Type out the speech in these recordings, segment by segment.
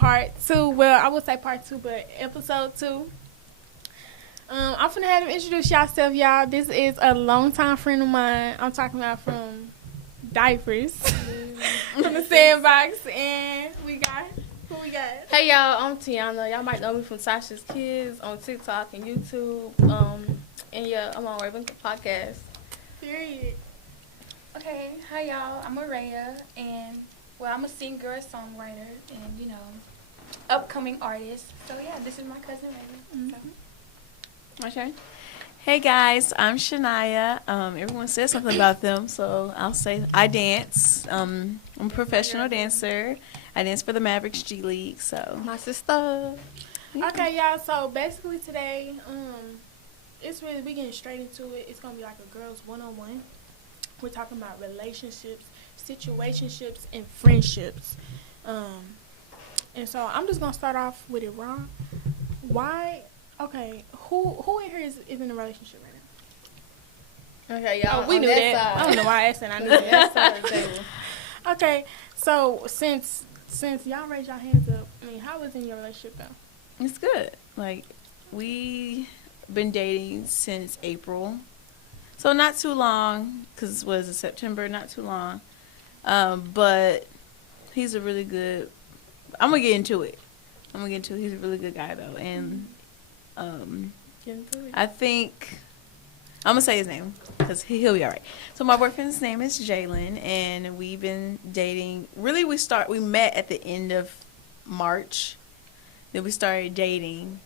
part 2. Well, I would say part 2, but episode 2. I'm finna have them introduce yourself, y'all. This is a longtime friend of mine. I'm talking about from diapers, from the sandbox, and who we got? Hey y'all, I'm Tiana. Y'all might know me from Tashaskids on TikTok and YouTube. And yeah, I'm on Raven Podcast. Period. Okay, hi y'all. I'm Araya, and I'm a singer, songwriter, and upcoming artist. So yeah, this is my cousin Raven. Mm-hmm. Okay. Hey guys, I'm Shania. Everyone says something about them, so I'll say I dance. I'm a professional dancer. I dance for the Mavericks G League. So My sister. Okay, y'all. So basically today, it's really we getting straight into it. It's gonna be like a girls 101. We're talking about relationships, situationships, and friendships. And so I'm just gonna start off with it raw. Why? Okay, who in here is in a relationship right now? Okay, y'all. We knew that. Side. I don't know why I asked that. I knew that. Side of the table. Okay, so since y'all raised your hands up, I mean, how was in your relationship though? it's good. Like, we been dating since April. So not too long, because was it September? Not too long. But he's a really good, I'm going to get into it. He's a really good guy, though. And Get into it. I think, I'm going to say his name, because he'll be all right. So my boyfriend's name is Jalen, and we've been dating. Really, we met at the end of March. Then we started dating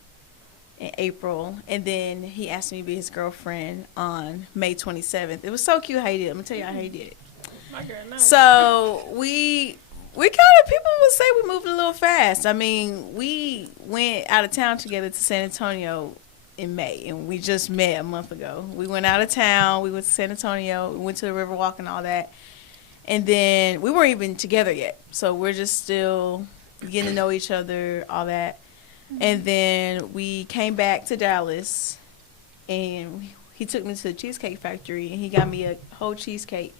in April, and then he asked me to be his girlfriend on May 27th. It was so cute how he did it. I'm going to tell you how he did it. My girl, no. So we kind of, people would say we moved a little fast. I mean, we went out of town together to San Antonio in May, and we just met a month ago. We went out of town. We went to San Antonio. We went to the Riverwalk and all that. And then we weren't even together yet. So we're just still getting to know each other, all that. And then we came back to Dallas, and he took me to the Cheesecake Factory, and he got me a whole cheesecake.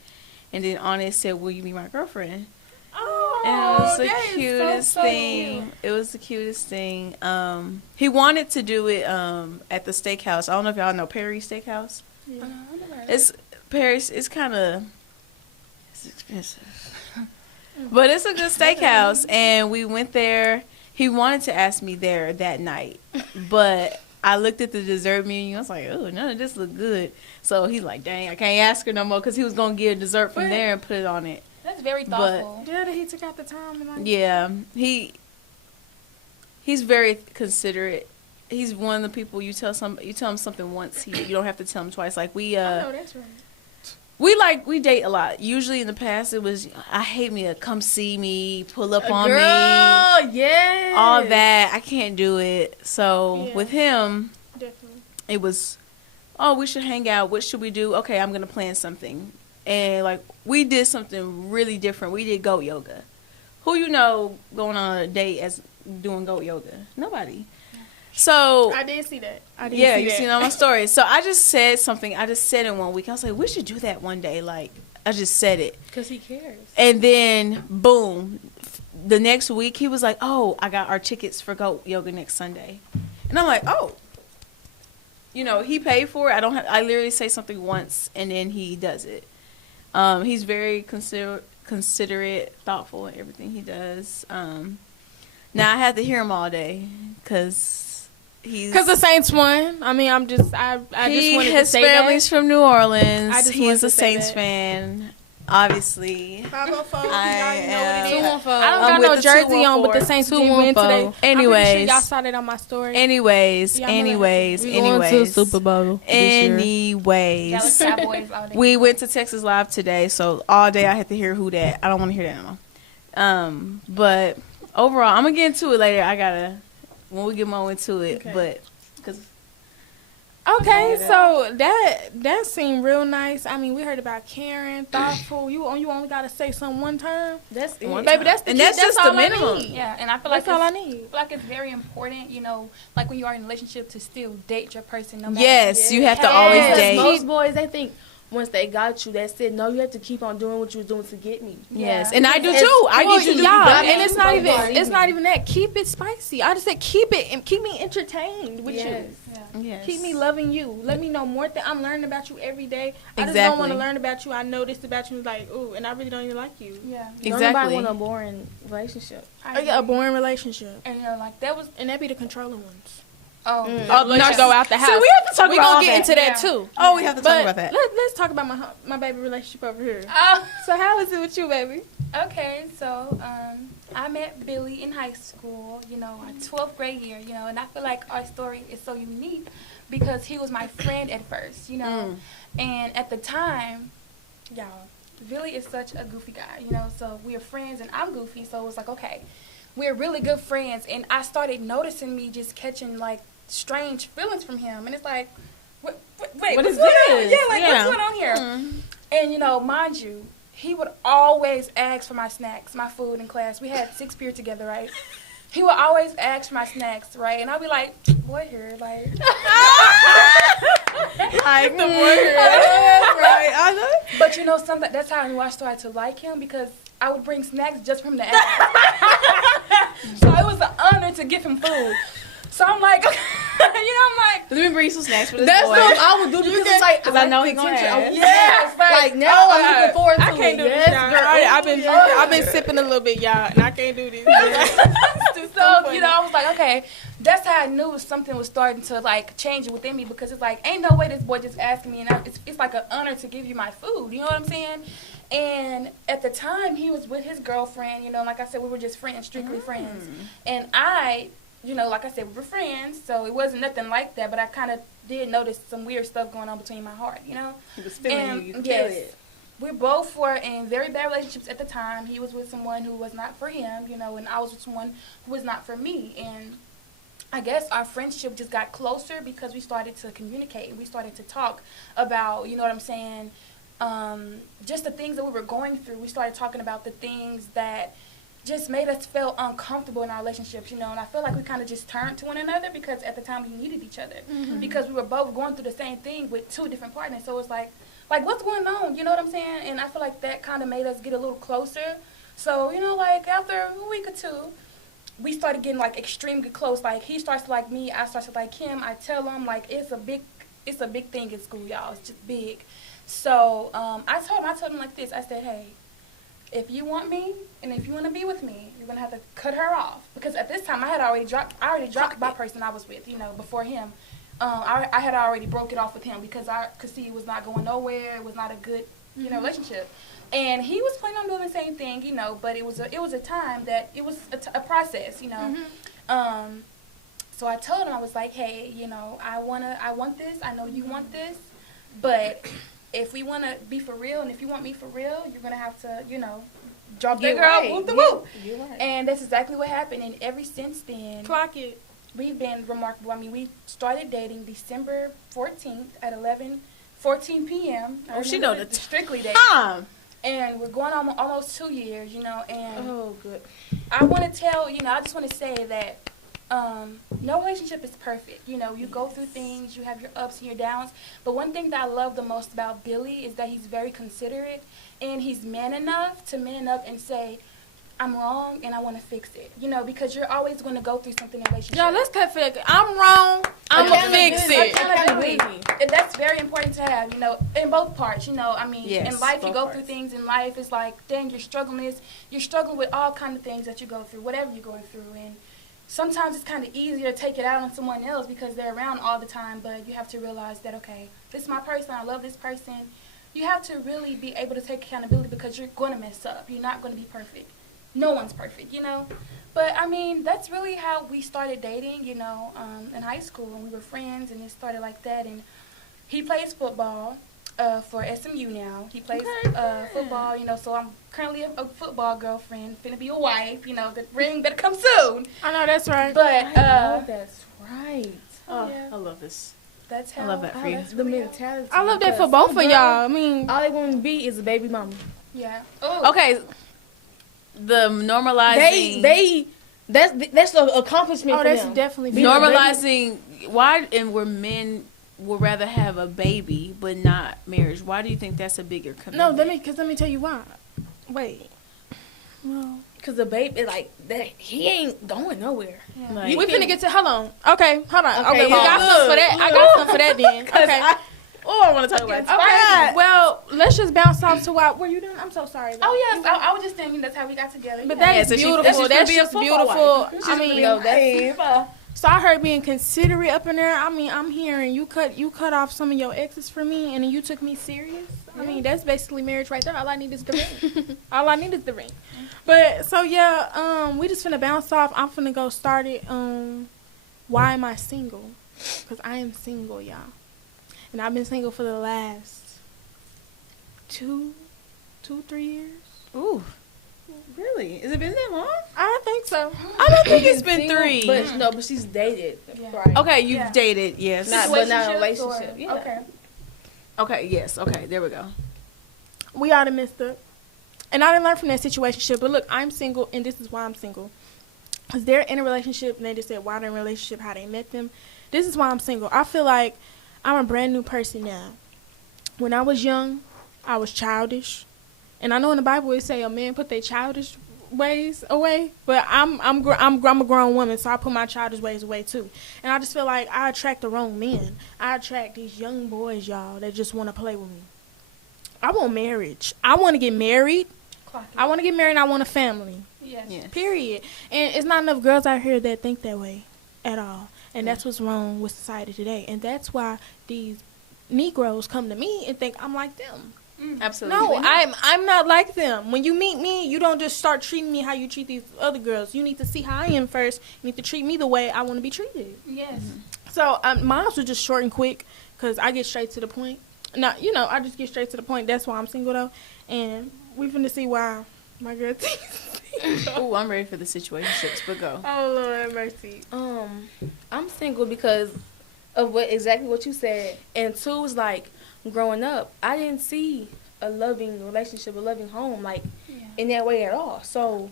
And then on it said, "Will you be my girlfriend?" Oh, And it was the that is cutest so thing. cute. It was the cutest thing. He wanted to do it at the steakhouse. I don't know if y'all know Perry Steakhouse. Yeah. It's Paris. It's expensive, but it's a good steakhouse. And we went there. He wanted to ask me there that night, but I looked at the dessert menu. I was like, "Oh, none of this look good." So he's like, "Dang, I can't ask her no more," because he was gonna get a dessert from there and put it on it. That's very thoughtful. Yeah, that he took out the time. And like, Yeah, he's very considerate. He's one of the people you tell him something once, you don't have to tell him twice. Like I know that's right. we date a lot. Usually in the past it was, I hate me, come see me, pull up on me, yeah, all that. I can't do it. So Yeah. with him, Definitely. it was, oh, we should hang out. What should we do? Okay, I'm gonna plan something. And like, we did something really different. We did goat yoga. Who you know going on a date as doing goat yoga? Nobody. So I did see that. yeah, you seen it on my story. So I just said something. I just said it one week. I was like, we should do that one day. Like, I just said it. Because he cares. And then, boom, the next week he was like, oh, I got our tickets for goat yoga next Sunday. And I'm like, oh. You know, he paid for it. I literally say something once, and then he does it. He's very considerate, thoughtful in everything he does. Now I had to hear him all day because the Saints won. I mean, I just wanted to say that. His family's from New Orleans. I just wanted He's to a say Saints that. fan, obviously. 504. I You already know what it is. am. 214. I don't I'm got with no the jersey on, but the 214. Saints did win today. 214. I'm pretty Anyways. sure y'all saw that on my story. Anyways, Yeah, I'm anyways, We going to the Super Bowl this year. anyways. Dallas Cowboys all day. We went to Texas Live today, so all day I had to hear who that. I don't want to hear that anymore. But overall, I'm gonna get into it later. I gotta, when we get more into it, Okay. but because Okay, so that seemed real nice. I mean, we heard about caring, thoughtful. You only gotta say something one time. That's it. One Baby, time. that's the And key. that's just all the I minimum. need. Yeah, and I feel like That's all I I need. feel like it's very important, like when you are in a relationship, to still date your person no matter. yes, you have to always Yes, date. most boys, they think, once they got you, that's it. No, you have to keep on doing what you was doing to get me. Yes, Yeah. and I do too. I Well, need you to do y'all, that. and it's not Both even parties. it's not even that. Keep it spicy. I just said keep it and keep me entertained with Yes. you. Yeah. Yes. Keep me loving you. Let me know more things. I'm learning about you every day. I just don't Exactly. want to learn about you. I know this about you. Like, ooh, and I really don't even like you. Yeah. Don't nobody Exactly. want a boring relationship. I A agree. boring relationship. And like that was And that be the controlling ones. oh Let you go out the house. So we have to talk We're about gonna all get that. into that Yeah. too. Oh, we have to talk But about that. let's talk about my baby relationship over here. oh. So how is it with you, baby? Okay, so I met Billy in high school, our 12th grade year, and I feel like our story is so unique because he was my friend at first, and at the time, y'all, Billy is such a goofy guy, so we are friends and I'm goofy, so it was like, okay, we're really good friends, and I started noticing me just catching, like, strange feelings from him, and it's like, wait, What what's is going on? this? Yeah, like, Yeah. what's going on here? And, mind you, he would always ask for my snacks, my food in class. We had 6 periods together, right? He would always ask for my snacks, right? And I'd be like, boy here, like. Like the boy. Right. I know. But something, that's how I knew I started to like him because I would bring snacks just for him to ask. So it was an honor to give him food. So I'm like, I'm like. Let me bring some snacks for this That's boy. what I would do because it's like, 'Cause I know he gonna ask. Yeah, it's Like now, I'm looking forward to I can't it. do Yes, this, y'all. girl. I've been sipping a little bit, y'all, and I can't do this. So, I was like, okay, that's how I knew something was starting to, like, change within me because it's like, ain't no way this boy just asking me, and it's like an honor to give you my food, you know what I'm saying? And at the time, he was with his girlfriend, like I said, we were just friends, strictly friends. And I, like I said, we were friends, so it wasn't nothing like that, but I kind of did notice some weird stuff going on between my heart, He was feeling you. You could yes, feel it. we both were in very bad relationships at the time. He was with someone who was not for him, and I was with someone who was not for me. And I guess our friendship just got closer because we started to communicate. We started to talk about, you know what I'm saying, just the things that we were going through. We started talking about the things that just made us feel uncomfortable in our relationships, and I feel like we kind of just turned to one another because at the time we needed each other because we were both going through the same thing with 2 different partners. So it's like what's going on, you know what I'm saying? And I feel like that kind of made us get a little closer. So, like after a week or 2, we started getting like extremely close. Like he starts to like me, I start to like him. I tell him like it's a big thing in school, y'all. It's just big. So I told him like this. I said, hey, if you want me and if you want to be with me, you're gonna have to cut her off because at this time I already dropped my person I was with, before him. I had already broke it off with him because I could see it was not going nowhere. It was not a good, relationship. And he was planning on doing the same thing, but it was a time that it was a process, So I told him, I was like, hey, I want this. I know you want this, but if we want to be for real and if you want me for real, you're going to have to, drop that girl, whoop the whoop. Right. And that's exactly what happened. And ever since then, Clock it. we've been remarkable. I mean, we started dating December 14th at 11:14 p.m. Oh, she know the strictly dating. And we're going on almost 2 years, and Oh, good. I want to tell, I just want to say that no relationship is perfect. You go through things, you have your ups and your downs. But one thing that I love the most about Billy is that he's very considerate and he's man enough to man up and say, I'm wrong and I want to fix it. Because you're always going to go through something in a relationship. Y'all, let's cut for I'm wrong. I'm going to fix it. Accountability. And that's very important to have, in both parts. I mean, Yes, in life, you both go parts. through things in life. It's like, dang, you're struggling with all kind of things that you go through, whatever you're going through. And sometimes it's kind of easier to take it out on someone else because they're around all the time. But you have to realize that, okay, this is my person. I love this person. You have to really be able to take accountability because you're going to mess up. You're not going to be perfect. No one's perfect, But, I mean, that's really how we started dating, in high school. And we were friends, and it started like that. And he plays football for SMU now. He plays football, so I'm currently a football girlfriend, finna be a wife, the ring better come soon. I know that's right. But That's right. Oh, yeah. I love this. That's how I love that for you. That's the mentality. I love that for because both some of girls, y'all. I mean, all they want to be is a baby mama. Yeah. Oh. Okay. The normalizing. That's the accomplishment oh, for that's them. definitely Being a normalizing. Why and were men would rather have a baby but not marriage. Why do you think that's a bigger commitment? No, let me tell you why. Wait. Well, Cause the baby, like that, he ain't going nowhere. Yeah. Like, we finna get to. Hold on. Okay, hold on. Okay, Okay, we got look, some for that. I got some for that then. Okay. I want to talk about Okay. Well, let's just bounce off to what were you doing? I'm so sorry. Oh yes, I was just thinking that's how we got together. But yeah. that is so she- beautiful. that's That's just just gonna be a football beautiful. wife. I mean, No, that's so I heard being considerate up in there. I mean, I'm hearing you cut off some of your exes for me, and then you took me serious. I mean, that's basically marriage right there. All I need is the ring. All I need is the ring. But so yeah, we just finna bounce off. I'm finna go start it. Why am I single? Cause I am single, y'all, and I've been single for the last 3 years. Ooh, really? Has it been that long? I think so. I don't think it's been Single, 3. but she's dated. Yeah. Right. Okay, you've Yeah. dated, yes. But not a Situationships relationship. or- Yeah. Okay. Okay, yes. Okay, there we go. We all done messed up. And I didn't learn from that situationship. But look, I'm single, and this is why I'm single. Because they're in a relationship, and they just said why they're in a relationship, how they met them. This is why I'm single. I feel like I'm a brand new person now. When I was young, I was childish. And I know in the Bible it say a man put their childish ways away. But I'm a grown woman, so I put my childish ways away too. And I just feel like I attract the wrong men. I attract these young boys, y'all, that just want to play with me. I want marriage. I want to get married. I want to get married and I want a family. Yes. Yes. Period. And it's not enough girls out here that think that way at all. And that's what's wrong with society today. And that's why these Negroes come to me and think I'm like them. Absolutely. No, I'm not like them. When you meet me, you don't just start treating me how you treat these other girls. You need to see how I am first. You need to treat me the way I want to be treated. Yes. So mine was just short and quick because I get straight to the point. Not, I just get straight to the point. That's why I'm single though. And we finna see why my girl thinks. Oh, I'm ready for the situationships, but go. Oh Lord have mercy. I'm single because of exactly what you said. And two is like growing up, I didn't see a loving relationship, a loving home, like in that way at all. So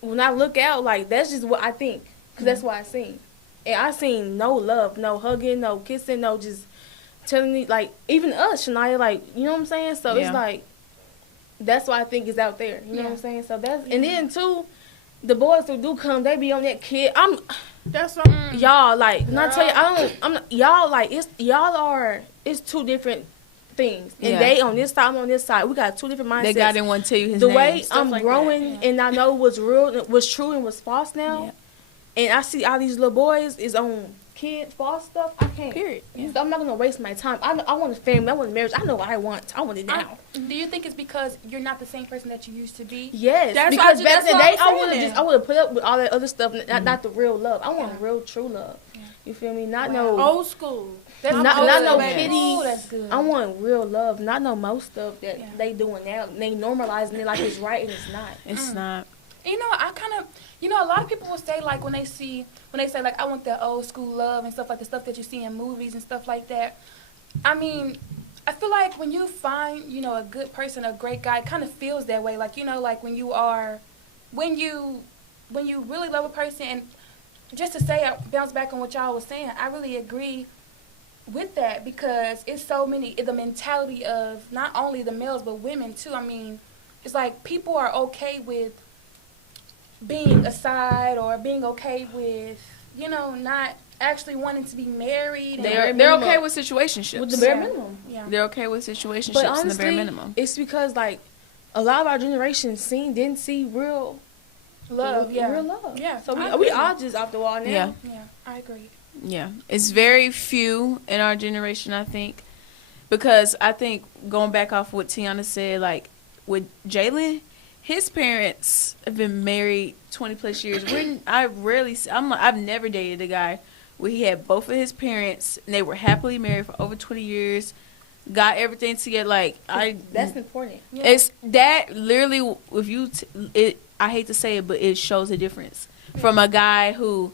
when I look out, like that's just what I think, because that's what I seen. And I seen no love, no hugging, no kissing, no just telling me, like even us, Shania, like you know what I'm saying. So Yeah. it's like that's what I think is out there. You know what I'm saying. So that's and then too, the boys who do come, they be on that kid. That's what Y'all like when I tell you I'm not, y'all like it's two different things and Yeah. they on this side, I'm on this side. We got two different mindsets. They got in one tell you his the name. way stuff I'm like growing that. and I know what's real, what's true and what's false now. Yeah. And I see all these little boys is on kid false stuff. I can't. period. So I'm not gonna waste my time. I want a family. I want a marriage. I know what I want. I want it now. Do you think it's because you're not the same person that you used to be? Yes, That's because why- back that's in the why day, I'm I would saying have that. I would have put up with all that other stuff, not the real love. I want Yeah. real, true love. Yeah. You feel me? Not Wow. no, Old school. That's not good, no baby. pity. Oh, that's good. I want real love, not no most stuff that Yeah. they doing now. They normalizing it like it's right and it's not. It's not. I kind of, a lot of people will say, like, when they say, like, I want the old school love and stuff like the stuff that you see in movies and stuff like that. I mean, I feel like when you find, a good person, a great guy, it kind of feels that way. Like, like when you really love a person, and just to say, bounce back on what y'all was saying, I really agree with that because it's so many, the mentality of not only the males but women too. I mean, it's like people are okay with being aside or being okay with, not actually wanting to be married. and- They're okay with situationships. With the bare Yeah. minimum. Yeah. They're okay with situationships But and the honestly, bare minimum. it's because like a lot of our generation didn't see real Love, yeah. real love. Yeah, So I we agree. all just off the wall now. Yeah. Yeah, I agree. Yeah, it's very few in our generation, I think, because I think going back off what Tiana said, like with Jalen, his parents have been married 20 plus years. I've never dated a guy where he had both of his parents and they were happily married for over 20 years, got everything together. Like That's important. Yeah. it's that literally, if you, I hate to say it, but it shows a difference from a guy who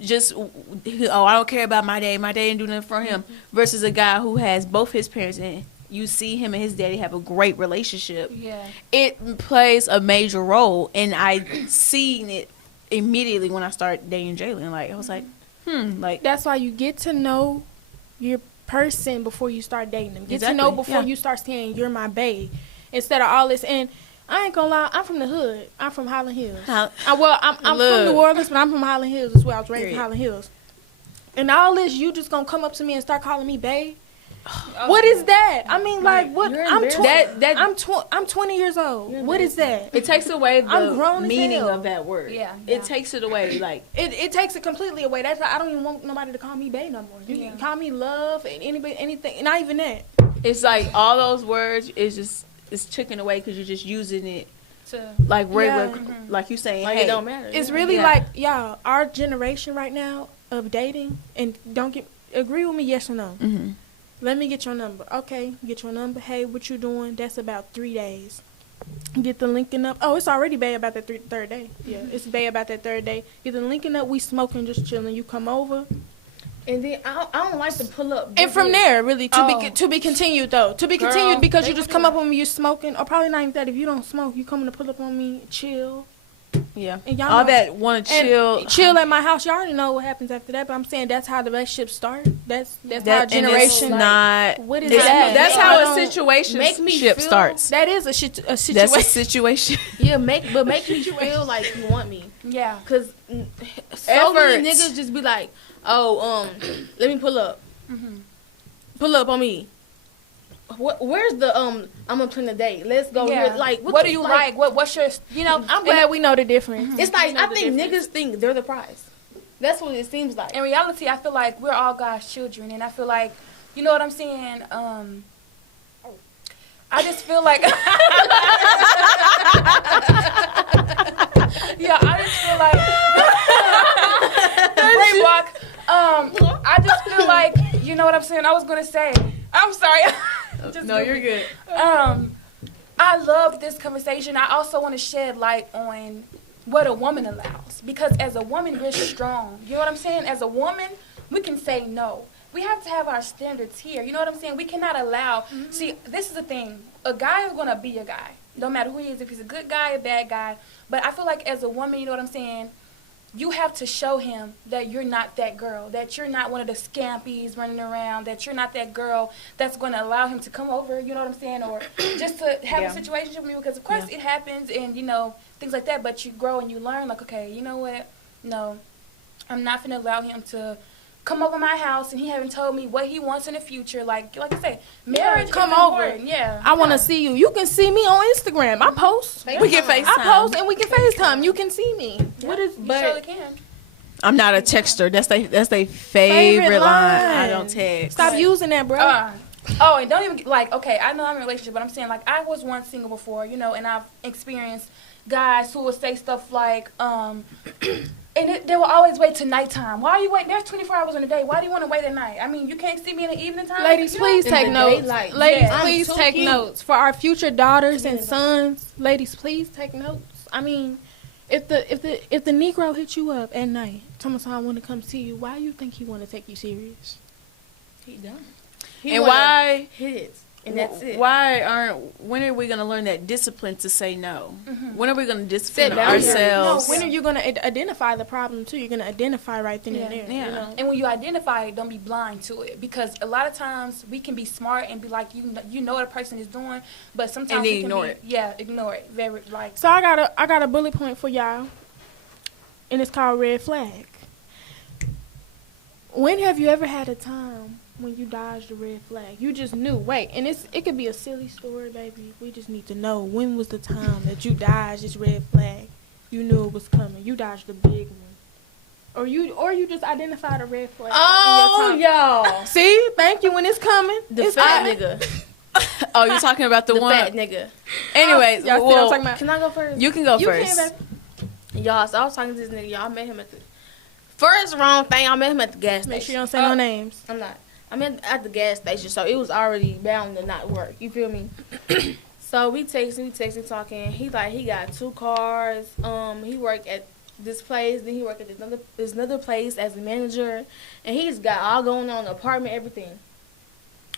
just, I don't care about my dad didn't do nothing for him, versus a guy who has both his parents and you see him and his daddy have a great relationship. Yeah. It plays a major role, and I seen it immediately when I started dating Jalen. Like I was like, Like, That's why you get to know your person before you start dating them. Get Exactly, to know before yeah. you start saying you're my bae, instead of all this. And I ain't gonna lie, I'm from the hood. I'm from Highland Hills. I'm from Look. New Orleans, but I'm from Highland Hills. That's where I was raised in Period. Highland Hills. And all this, you just gonna come up to me and start calling me bae? What is that? I mean, like, what? You're I'm embarrassing. I'm 20 years old. You're What is that? it takes away I'm the grown as meaning hell. of that word. Yeah, It yeah. takes it away. Like, It takes it completely away. That's why I don't even want nobody to call me bae no more. You Yeah. can call me love and anybody, anything, not even that. it's like all those words is just, it's taken away because you're just using it To like regular, Yeah. like you saying, Like hey, it don't matter. It's yeah. really Yeah. like, y'all, our generation right now of dating, and agree with me, yes or no. Mm-hmm. Let me get your number. Okay, get your number. Hey, what you doing? That's about 3 days. Get the linking up. Oh, it's already bad about that third day. Yeah, it's bad about that third day. Get the linking up. We smoking, just chilling. You come over. And then I don't like to pull up. And from there, really, Oh. to be continued, though. To be Girl, continued, because they you just would come do up on me, you're smoking. Or probably not even that. If you don't smoke, you coming to pull up on me, chill. Yeah. And y'all All know- that want to And chill. chill at my house. Y'all already know what happens after that. But I'm saying that's how the relationship start. That's how That, and it's generation. not. What is it's- that? That's I how a don't- situation make me ship feel- starts. That is a situation. That's a situation. Yeah, make me feel like you want me. yeah. Cause so many Efforts. niggas just be like, oh, let me pull up. Pull up on me. Where's the I'm gonna plan the date? Let's go. Yeah. Here. Like, what the- do you like? What's your, you know? I'm glad we know the difference. It's like We know I the think difference. niggas think they're the prize. That's what it seems like. In reality, I feel like we're all God's children, and I feel like, you know what I'm saying? I just feel like, yeah, I just feel like the brain walk. I just feel like, you know what I'm saying? I was gonna say, I'm sorry. Just No, you're good. I love this conversation. I also want to shed light on what a woman allows, because as a woman, we're strong. You know what I'm saying? As a woman, we can say no. We have to have our standards here. You know what I'm saying? We cannot allow. See, this is the thing. A guy is gonna be a guy, no matter who he is. If he's a good guy, a bad guy. But I feel like as a woman, you know what I'm saying? You have to show him that you're not that girl, that you're not one of the scampies running around, that you're not that girl that's going to allow him to come over, you know what I'm saying, or just to have a situation with me, because of course it happens and, you know, things like that, but you grow and you learn, like, okay, you know what, no, I'm not going to allow him to come over my house and he haven't told me what he wants in the future, like I say, marriage come is over. important. Yeah. I want to see you. You can see me on Instagram. I post. We can FaceTime. I post and we can FaceTime. You can see me. What is? You But surely can. I'm not a texter. That's their favorite line. I line. don't text. stop using that, bro. And don't even, like, okay, I know I'm in a relationship, but I'm saying, like, I was once single before, you know, and I've experienced guys who would say stuff like, and they will always wait till nighttime. Why are you waiting? There's 24 hours in a day. Why do you want to wait at night? I mean, you can't see me in the evening time? Ladies, You know? please In take the notes. daylight. Ladies, Yeah. please I'm so take cute. notes for our future daughters and sons. Ladies, please take notes. I mean, if the Negro hit you up at night, tell me I want to come see you. Why you think he want to take you serious? He done. And why? Hit it, and that's it. When are we going to learn that discipline to say no? When are we going to discipline Set boundaries. No, ourselves? when are you gonna identify the problem too? You're gonna identify right then and Yeah. there. Yeah. You know? And when you identify it, don't be blind to it, because a lot of times we can be smart and be like, you know what a person is doing, but sometimes And then we can ignore be, it. Yeah, ignore it. Very, like, So I got a bullet point for y'all, and it's called red flag. When have you ever had a time when you dodged a red flag? You just knew. Wait, and it could be a silly story, baby. We just need to know, when was the time that you dodged this red flag? You knew it was coming. You dodged a big one, or you just identified a red flag. Oh, in your time. y'all. See, thank you. When it's coming, The it's fat I- nigga. Oh, you're talking about the one. Fat nigga. Anyways, Y'all see what I'm well, talking about? Can I go first? you can go You first. can, baby. Y'all, so I was talking to this nigga. Y'all met him at the first wrong thing. I met him at the gas station. Make sure you don't say no names. I'm not. I met at the gas station, so it was already bound to not work. You feel me? So we texting, talking. He got 2 cars. He worked at this place, then he worked at this another place as a manager, and he's got all going on, the apartment, everything.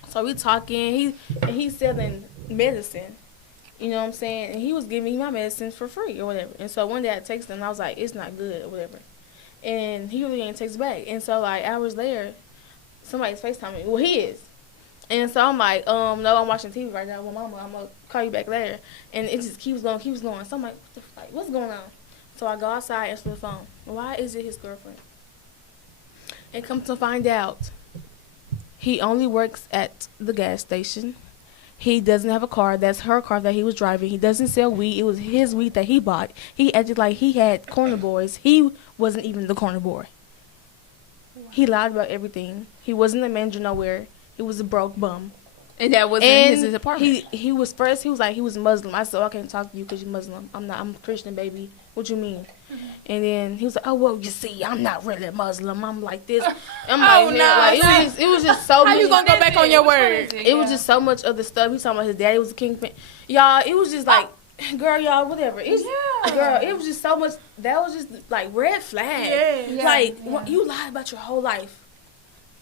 So we talking. He's selling medicine. You know what I'm saying? And he was giving me my medicines for free or whatever. And so one day I texted him, and I was like, it's not good or whatever. and he really didn't text back. And so, like, hours later, somebody's FaceTiming me. Well, he is. And so I'm like, no, I'm watching TV right now with Mama. I'm going to call you back later. And it just keeps going. So I'm like, what's going on? So I go outside, answer the phone. Why is it his girlfriend? And come to find out, he only works at the gas station. He doesn't have a car. That's her car that he was driving. He doesn't sell weed. It was his weed that he bought. He acted like he had corner boys. He wasn't even the corner boy. He lied about everything. He wasn't a manager nowhere. He was a broke bum. And that wasn't in his apartment. He was first. He was like he was Muslim. I said, I can't talk to you because you're Muslim. I'm not. I'm Christian, baby. What you mean? Mm-hmm. And then he was like, oh well, you see, I'm not really Muslim. I'm like this. I'm like, man, it was just so. How you gonna go back on your word? It was just so much other stuff. He's talking about his daddy was a kingpin. Y'all, it was just like, girl, y'all, whatever. It was, girl, it was just so much. That was just like red flag. Yeah. Like you lied about your whole life.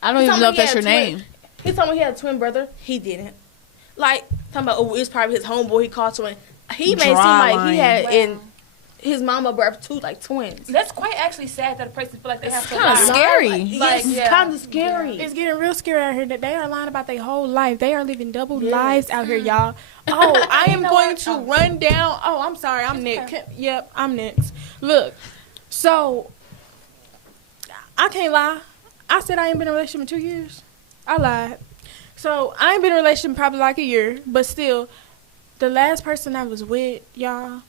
I don't even know if that's your name. He told me he had a twin brother. He didn't. Like, talking about, oh, it's probably his homeboy he called twin. He made it seem like he had in his mama birth two, like, twins. That's quite actually sad that a person feel like they have to lie. Kind of scary. It's kind of scary. It's getting real scary out here that they are lying about their whole life. They are living double lives out here, y'all. Oh, I am going to run down. Oh, I'm sorry. I'm next. Yep, I'm next. Look, so I can't lie. I said I ain't been in a relationship in 2 years. I lied. So I ain't been in a relationship probably like a year, but still, the last person I was with, y'all,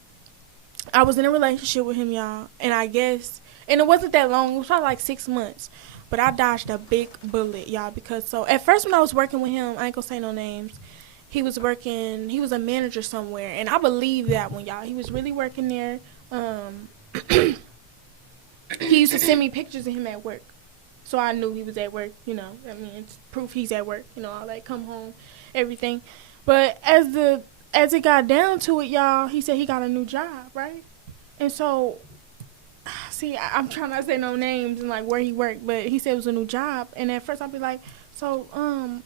I was in a relationship with him, y'all, and I guess, and it wasn't that long, it was probably like 6 months, but I dodged a big bullet, y'all, because so at first when I was working with him, I ain't gonna say no names, he was a manager somewhere, and I believe that one, y'all. He was really working there. He used to send me pictures of him at work. So I knew he was at work, you know. I mean, it's proof he's at work, you know, all that, come home, everything. But as it got down to it, y'all, he said he got a new job, right? And so, see, I'm trying not to say no names and, like, where he worked, but he said it was a new job. And at first I'd be like, so,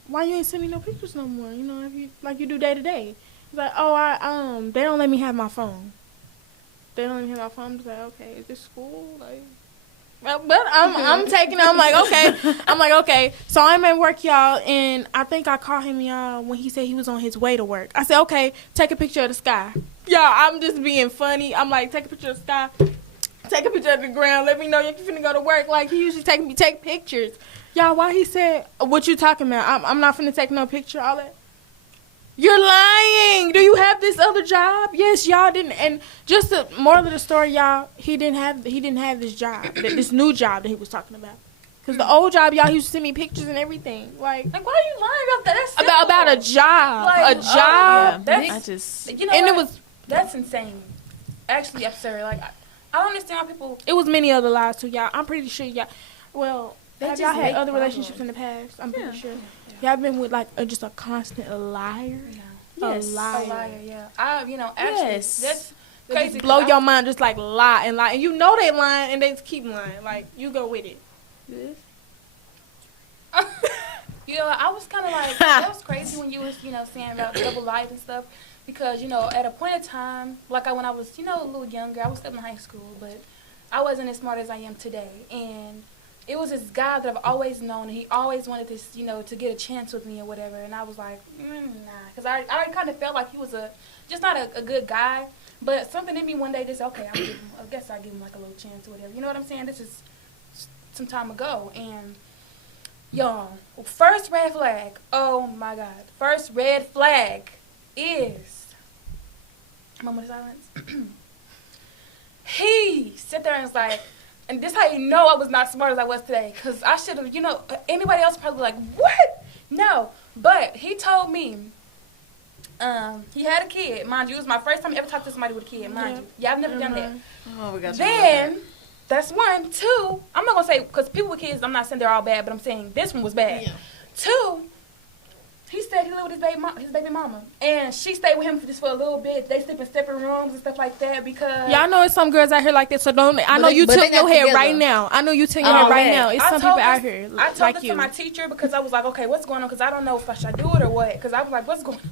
why you ain't send me no pictures no more, you know, if you, like you do day to day? He's like, oh, they don't let me have my phone. They don't let me have my phone. I'm just like, okay, is this school? Like... But I'm taking it. I'm like, okay. So I'm at work, y'all, and I think I caught him, y'all, when he said he was on his way to work. I said, okay, take a picture of the sky. Y'all, I'm just being funny. I'm like, take a picture of the sky. Take a picture of the ground. Let me know you're finna go to work. Like, he usually take pictures. Y'all, why he said, what you talking about? I'm not finna take no picture, all that. You're lying. Do you have this other job? Yes, y'all didn't. And just the moral of the story, y'all, he didn't have this job, this new job that he was talking about. Because the old job, y'all, he used to send me pictures and everything. Like why are you lying about that? That's about a job, like, a job. That's, you know, and what? it was that's insane. Actually absurd. Like I don't understand how people. It was many other lies too, y'all. I'm pretty sure y'all. Well, have y'all had other relationships in the past? I'm pretty sure. Y'all been with like just a constant liar? Yeah. Yes. A liar, yeah. Actually, that's crazy. Just blow your mind, just like lie, and you know they lying, and they just keep lying. Like you go with it. You know, I was kind of like, that was crazy when you was, saying about double life and stuff, because, at a point in time, like when I was, a little younger, I was still in high school, but I wasn't as smart as I am today, and it was this guy that I've always known, and he always wanted this, to get a chance with me or whatever, and I was like, nah, because I kind of felt like he was just not a good guy, but something in me one day just, okay, I guess I'll give him like a little chance or whatever, you know what I'm saying? This is some time ago, and y'all, first red flag, oh my God, first red flag is, moment of silence, he sit there and was like, and this how you know I was not smart as I was today, because I should have, anybody else probably like, what? No, but he told me, he had a kid, mind you, it was my first time ever talked to somebody with a kid, mind you. Yeah, I've never done that. Oh, we got then, that's one. Two, I'm not going to say, because people with kids, I'm not saying they're all bad, but I'm saying this one was bad. Yeah. Two, he said he lived with his baby mama, and she stayed with him for a little bit. They sleep in separate rooms and stuff like that because... Yeah, I know it's some girls out here like this, so don't... I know you took your head right now. I know you took your head right now. It's some people out here like you. I told this to my teacher because I was like, okay, what's going on? Because I don't know if I should do it or what. Because I was like, what's going on?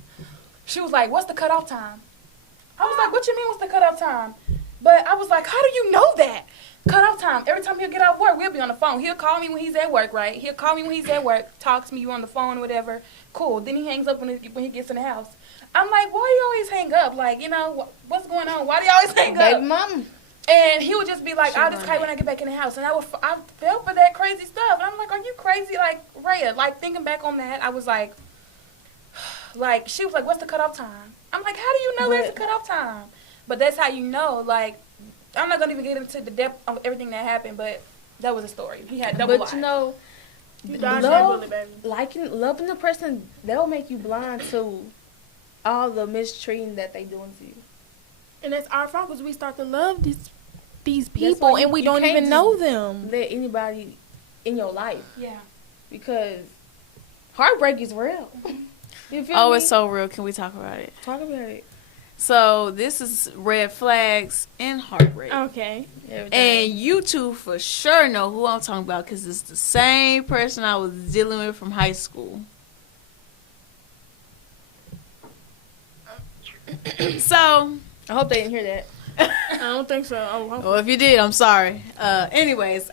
She was like, what's the cutoff time? I was like, what you mean what's the cutoff time? But I was like, how do you know that? cut off time. Every time he'll get off work, we'll be on the phone. He'll call me when he's at work, right? He'll call me when he's at work, talk to me, you on the phone or whatever. Cool. Then he hangs up when he gets in the house. I'm like, why do you always hang up? Like, you know, what's going on? Why do you always hang up? Baby mama. And he would just be like, I'll just call you when I get back in the house. And I fell for that crazy stuff. And I'm like, are you crazy? Like, Rhea, like, thinking back on that, I was like, she was like, what's the cutoff time? I'm like, how do you know there's a cutoff time? But that's how you know, like, I'm not going to even get into the depth of everything that happened, but that was a story. He had double lives. But, you know, loving the person, they'll make you blind to all the mistreating that they doing to you. And that's our fault because we start to love these people and we don't even know them. Let anybody in your life. Yeah. Because heartbreak is real. You feel me? It's so real. Can we talk about it? Talk about it. So this is red flags and heartbreak. Okay. And you two for sure know who I'm talking about because it's the same person I was dealing with from high school. So I hope they didn't hear that. I don't think so. Well, if you did, I'm sorry. Anyways,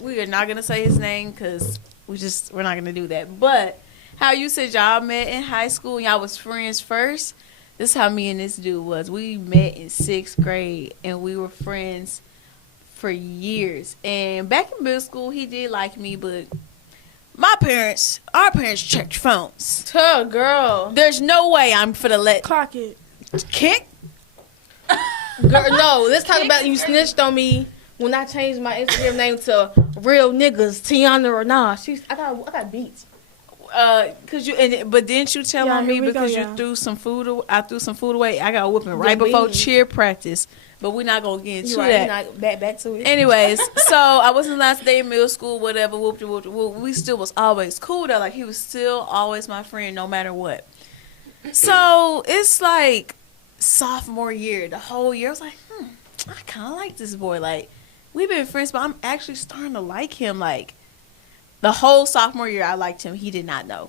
we are not gonna say his name because we're not gonna do that. But how you said y'all met in high school and y'all was friends first. This is how me and this dude was. We met in 6th grade and we were friends for years. And back in middle school, he did like me, but our parents checked phones. Girl. There's no way I'm finna let clock it. Kick. Girl, no, let's talk about you snitched on me when I changed my Instagram name to Real Niggas, Tiana or nah. I got beat. But didn't you tell on me because you threw some food away? I threw some food away. I got a whooping right before cheer practice. But we're not gonna get into that. Not back to it. Anyways, so I was in the last day of middle school, whatever. We still was always cool though. Like he was still always my friend, no matter what. So it's like sophomore year, the whole year. I was like, I kind of like this boy. Like we've been friends, but I'm actually starting to like him. Like. The whole sophomore year, I liked him. He did not know.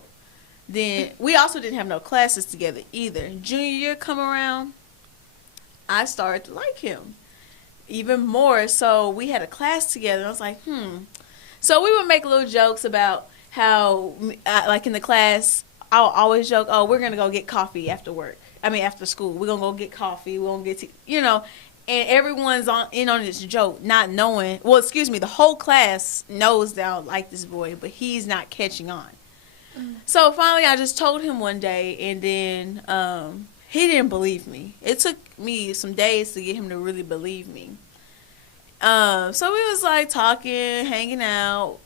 Then, we also didn't have no classes together either. Junior year come around, I started to like him even more. So, we had a class together. I was like, So, we would make little jokes about how, like in the class, I'll always joke, we're going to go get coffee after school. We're going to go get coffee. We're going to get, and everyone's on this joke, not knowing. Well, excuse me, the whole class knows that I don't like this boy, but he's not catching on. So finally, I just told him one day, and then he didn't believe me. It took me some days to get him to really believe me. So we was like talking, hanging out.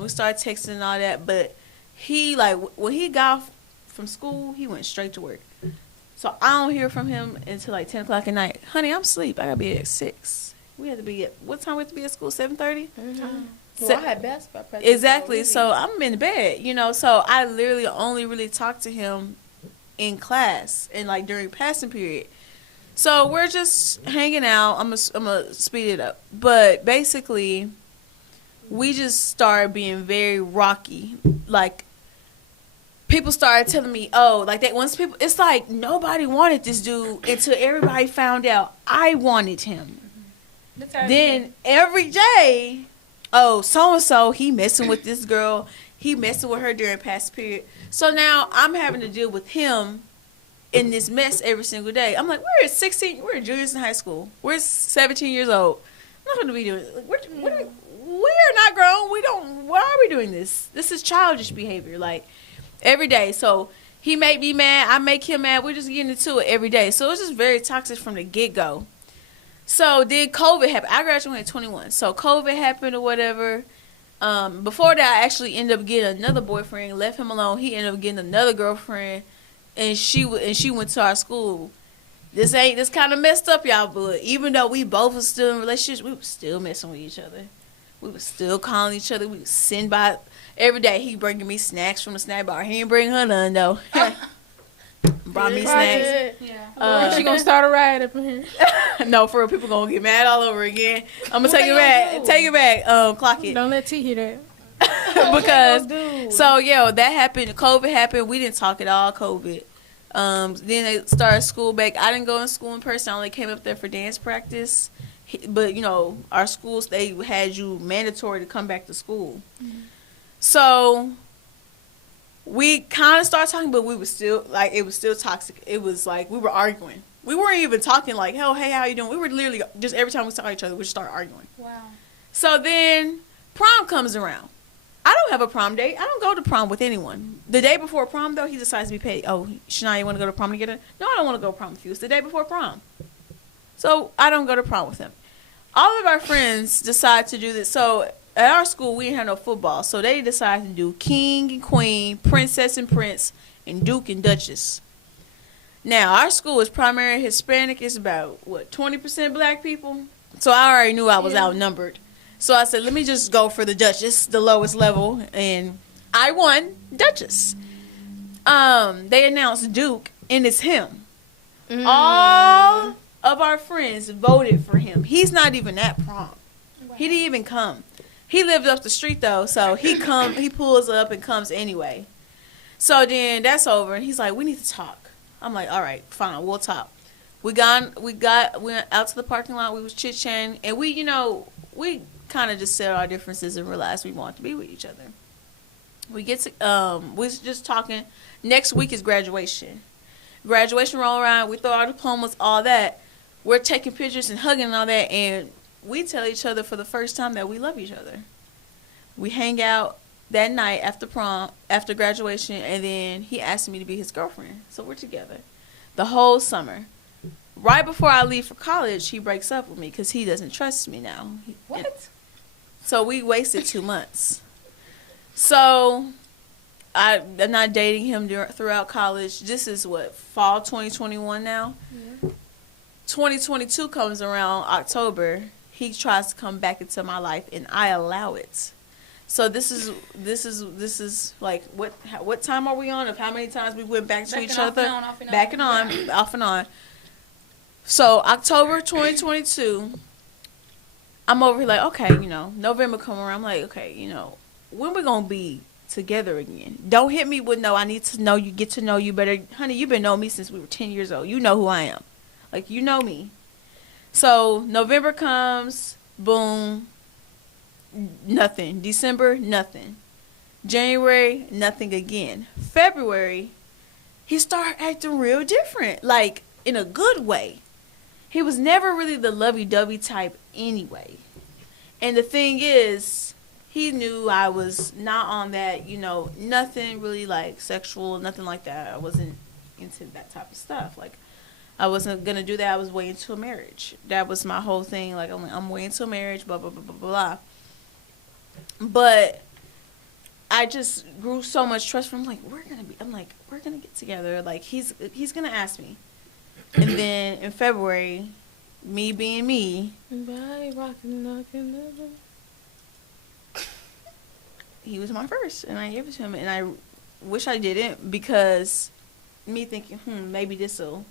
We started texting and all that, but he when he got off from school, he went straight to work. So I don't hear from him until like 10 o'clock at night. Honey, I'm asleep. I got to be at 6. We had to be at, what time we have to be at school? 7:30? Well, I had basketball practice. Exactly. So I'm in bed, So I literally only really talked to him in class and like during passing period. So we're just hanging out. I'm gonna speed it up. But basically, we just started being very rocky. Like, people started telling me, it's like nobody wanted this dude until everybody found out I wanted him. Then every day, so-and-so, he messing with this girl. He messing with her during past period. So now I'm having to deal with him in this mess every single day. I'm like, we're juniors in high school. We're 17 years old. I'm not going to be doing it. We're not grown. Why are we doing this? This is childish behavior. Like, every day. So he make me mad. I make him mad. We're just getting into it every day. So it's just very toxic from the get-go. So did COVID happen? I graduated at 21. So COVID happened or whatever. Before that, I actually ended up getting another boyfriend. Left him alone. He ended up getting another girlfriend. And she went to our school. This kind of messed up, y'all. But even though we both were still in relationships, we were still messing with each other. We were still calling each other. We would send by... Every day, he bringing me snacks from the snack bar. He ain't bring her none, though. Brought me snacks. Yeah. She gonna start a riot up in here. No, for real, people gonna get mad all over again. I'm gonna take it back. Take it back. Clock it. Don't let T hear that. Because, that happened. COVID happened. We didn't talk at all, COVID. Then they started school back. I didn't go in school in person. I only came up there for dance practice. But, you know, our schools, they had you mandatory to come back to school. So we kind of started talking, but we was still, like, it was still toxic. It was like we were arguing. We weren't even talking like, "Oh, hey, how you doing?" We were literally just every time we saw each other, we just start arguing. Wow. So then prom comes around. I don't have a prom date. I don't go to prom with anyone. The day before prom, though, he decides to be paid. "Oh, Shania, you want to go to prom together?" "No, I don't want to go to prom with you. It's the day before prom." So I don't go to prom with him. All of our friends decide to do this. So at our school, we didn't have no football. So they decided to do king and queen, princess and prince, and duke and duchess. Now, our school is primarily Hispanic. It's about, 20% black people? So I already knew I was outnumbered. So I said, let me just go for the duchess, the lowest level. And I won duchess. They announced duke, and it's him. All of our friends voted for him. He's not even at prom. Wow. He didn't even come. He lived up the street, though, so he pulls up and comes anyway. So then that's over, and he's like, "We need to talk." I'm like, "All right, fine, we'll talk." We went out to the parking lot. We was chit-chatting, and we kind of just said our differences and realized we wanted to be with each other. We get to, we was just talking. Next week is graduation. Graduation roll around. We throw our diplomas, all that. We're taking pictures and hugging and all that, and we tell each other for the first time that we love each other. We hang out that night after prom, after graduation, and then he asked me to be his girlfriend. So we're together the whole summer. Right before I leave for college, he breaks up with me because he doesn't trust me now. What? So we wasted 2 months. So I'm not dating him throughout college. This is fall 2021 now? Yeah. 2022 comes around October. He tries to come back into my life, and I allow it. So this is like what time are we on? Of how many times we went back to each other, back and on, off and on. So October 2022, I'm over here like, okay, November come around. I'm like, okay, when we gonna be together again? Don't hit me with no. I need to know you, get to know you better, honey. You've been knowing me since we were 10 years old. You know who I am, like you know me. So November comes, boom. Nothing. December, nothing. January, nothing again. February, he started acting real different, like in a good way. He was never really the lovey-dovey type anyway. And the thing is, he knew I was not on that, nothing really like sexual, nothing like that. I wasn't into that type of stuff. Like, I wasn't going to do that. I was way into a marriage. That was my whole thing. Like, I'm way into a marriage, blah, blah, blah, blah, blah. But I just grew so much trust from him. Like, we're gonna get together. Like, he's gonna ask me. And then in February, me being me, he was my first, and I gave it to him. And I wish I didn't, because me thinking, maybe this'll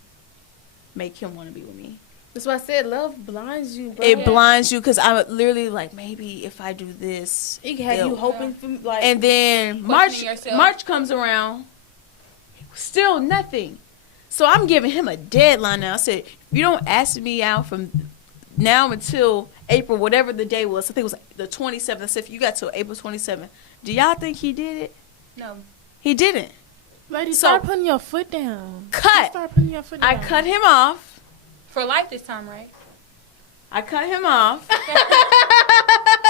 make him want to be with me. That's why I said love blinds you, bro. It blinds you, because I'm literally like, maybe if I do this, it can have you hoping for, like. And then March comes around, still nothing. So I'm giving him a deadline now. I said, if you don't ask me out from now until April, whatever the day was, I think it was the 27th. I said, if you got till April 27th, do y'all think he did it? No. He didn't. Lady, start putting your foot down. Start putting your foot down. I cut him off. For life this time, right? I cut him off.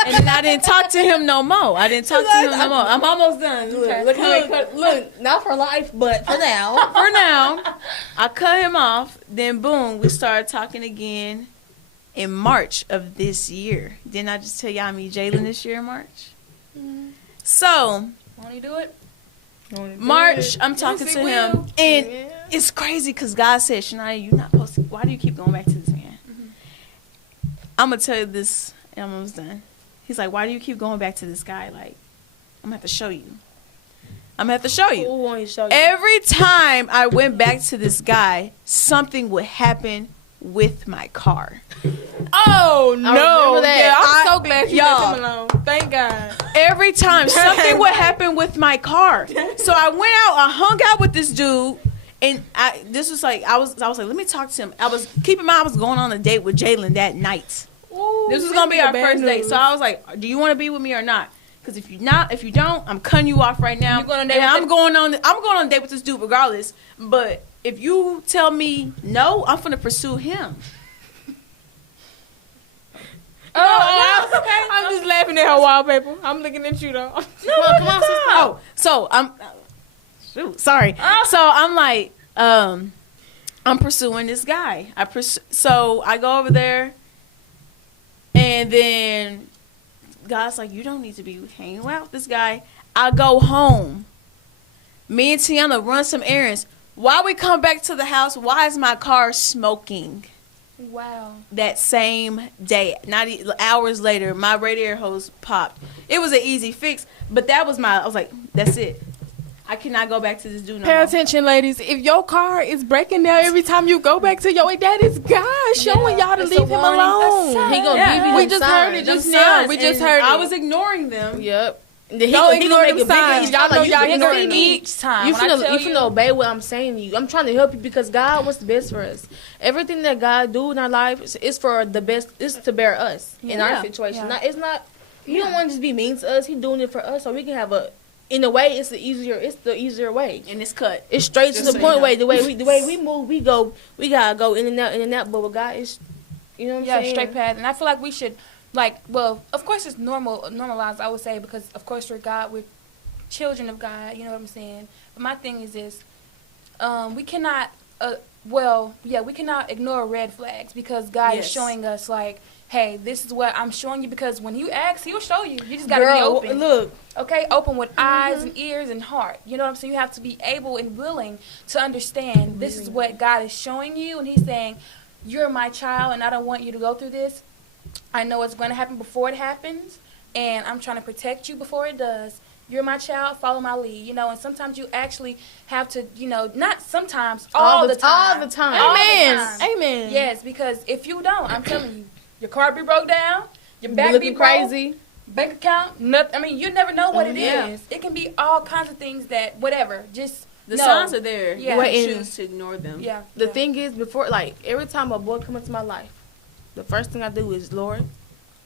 And then I didn't talk to him no more. I'm almost done. Look, not for life, but for now. For now. I cut him off. Then, boom, we started talking again in March of this year. Didn't I just tell y'all I meet Jalen this year in March? Mm-hmm. So. Won't he do it? March, I'm talking to him. And it's crazy because God said, Shania, you're not supposed to. Why do you keep going back to this man? Mm-hmm. I'm going to tell you this, and I'm almost done. He's like, why do you keep going back to this guy? Like, I'm going to have to show you. Who want to show you? Every time I went back to this guy, something would happen with my car. Oh, no. I remember that. Yeah, I'm so glad you left him alone. Thank God. Every time something would happen with my car. So I went out, I hung out with this dude, and I was like, let me talk to him. Keep in mind, I was going on a date with Jalen that night. Ooh, This was gonna be our first date. So I was like, "Do you want to be with me or not? Because if you don't, I'm cutting you off right now. And I'm going on a date with this dude regardless. But if you tell me no, I'm gonna pursue him." Okay. I'm just laughing at her wallpaper. I'm looking at you though. Come on, sister. Oh, so I'm. Shoot, sorry. So I'm like, I'm pursuing this guy. So I go over there, and then God's like, "You don't need to be hanging out with this guy." I go home. Me and Tiana run some errands. While we come back to the house, why is my car smoking? Wow. That same day, not hours later, my radiator hose popped. It was an easy fix, but I was like, that's it. I cannot go back to this dude no Pay more. attention, ladies. If your car is breaking down every time you go back to your dad, is God showing y'all to leave him alone. He gonna give you We them just signs. heard it Them just now. signs, We just and heard it. I was ignoring them. Yep. He Don't gonna ignore make them it bigger. signs. Y'all know y'all ignoring them. each time. You When I tell finna obey what I'm saying to you. I'm trying to help you because God wants the best for us. Everything that God do in our life is for the best. It's to bear us in our situation. Yeah. It's not. He don't want to just be mean to us. He doing it for us so we can have a. In a way, it's the easier way. And it's cut. It's straight Just to so the you point. know. Way the way we move, we gotta go in and out. But with God, it's you know what I'm saying. straight path. And I feel like we should, of course it's normalized, I would say, because of course we're children of God, you know what I'm saying? But my thing is this, we cannot, we cannot ignore red flags because God is showing us, like, hey, this is what I'm showing you, because when you ask, he'll show you. You just got to be open. Look. Okay? Open with eyes and ears and heart. You know what I'm saying? You have to be able and willing to understand this is what God is showing you, and he's saying, you're my child, and I don't want you to go through this. I know it's going to happen before it happens, and I'm trying to protect you before it does. You're my child, follow my lead, you know, and sometimes you actually have to, you know, not sometimes, all the time. All the time. Amen. Yes, because if you don't, I'm telling you, your car be broke down, your back looking be broke, crazy, bank account, nothing. I mean, you never know what it yeah. is. It can be all kinds of things that, whatever, just The no. signs are there. Yeah. You choose to ignore them. Yeah. The thing is, before, like, every time a boy comes into my life, the first thing I do is, Lord,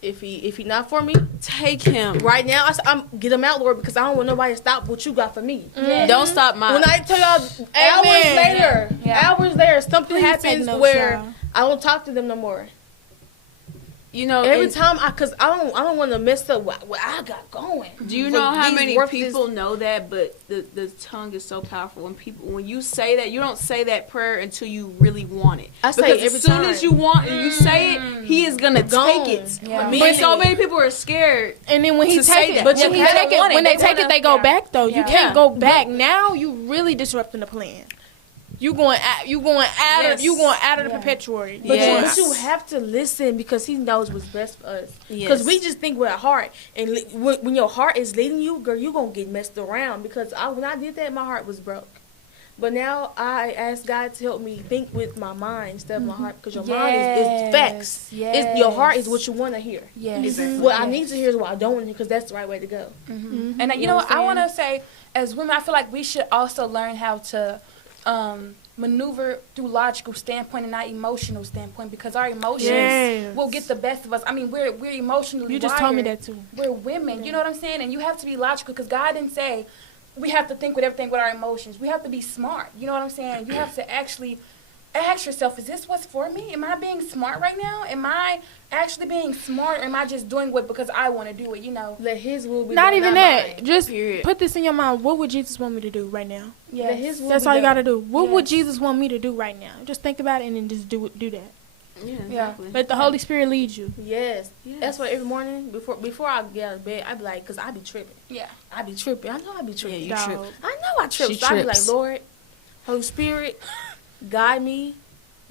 if he not for me, Take him. right now, I'm get him out, Lord, because I don't want nobody to stop what you got for me. Yeah. Don't stop my. When I tell y'all, hours later, something Please take happens notes, where y'all. I don't talk to them no more. You know, Every time, because I don't want to mess up what I got going. do you For know how these many worthless- people know that? But the tongue is so powerful. When you say that, you don't say that prayer until you really want it. I say because it every as soon time. as you want and you say it, he is gonna Gone. take it. Yeah. But so many people are scared. And then when he To say take it, that. but Yeah, when he they take it, want it. when they They take it, wanna- they go yeah. back though. You Yeah. can't Yeah. go back. Now you really disrupting the plan. You going out Yes. of the Yeah. perpetuary. But, Yes. you have to listen because he knows what's best for us. Yes. Because we just think with our heart. And when your heart is leading you, girl, you're going to get messed around. Because when I did that, my heart was broke. But now I ask God to help me think with my mind instead of my heart. Because your mind is facts. Yes. Your heart is what you want to hear. Yes. Exactly. What I need to hear is what I don't want to hear because that's the right way to go. And You you know know what what I I'm want to say, as women, I feel like we should also learn how to maneuver through logical standpoint and not emotional standpoint, because our emotions Yes. will get the best of us. I mean, we're emotionally You just wired. told me that too. We're women, you know what I'm saying? And you have to be logical, because God didn't say we have to think with everything with our emotions. We have to be smart, you know what I'm saying? You have to actually ask yourself, is this what's for me? Am I being smart right now? Am I actually being smart, or am I just doing what because I want to do it, you know? Let his will be Not done, even not that. mine. Just Period. put this in your mind. What would Jesus want me to do right now? Let his will That's be all you done. gotta do. What would Yes. Jesus want me to do right now? Just think about it and then just do that. Yeah, Yeah. exactly. Let the Holy Spirit lead you. Yes. Yes. That's why every morning before I get out of bed, I be like, because I be tripping. Yeah. I be tripping. I know I be tripping. Yeah, you trip. Dog. I know I trip. She So I be like, trips. Lord, Holy Spirit, guide me,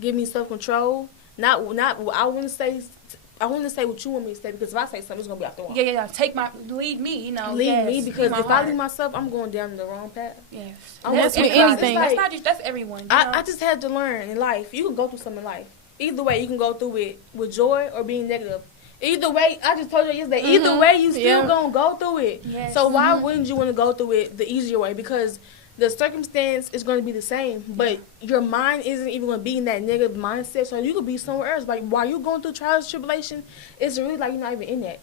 give me self control. Not. I wouldn't say what you want me to say, because if I say something, it's gonna be off the wall. Yeah. Lead me, you know. Lead yes, me, because my if I heart. leave myself, I'm going down the wrong path. Yes. I'm That's with with anybody. anything. That's not just, that's everyone. You know? I just had to learn in life. You can go through something in life. Either way, you can go through it with joy or being negative. Either way, I just told you yesterday, either way, you still Yeah. gonna go through it. Yes. So why wouldn't you want to go through it the easier way? Because the circumstance is going to be the same, but your mind isn't even going to be in that negative mindset. So you could be somewhere else. Like while you're going through trials and tribulation, it's really like you're not even in that.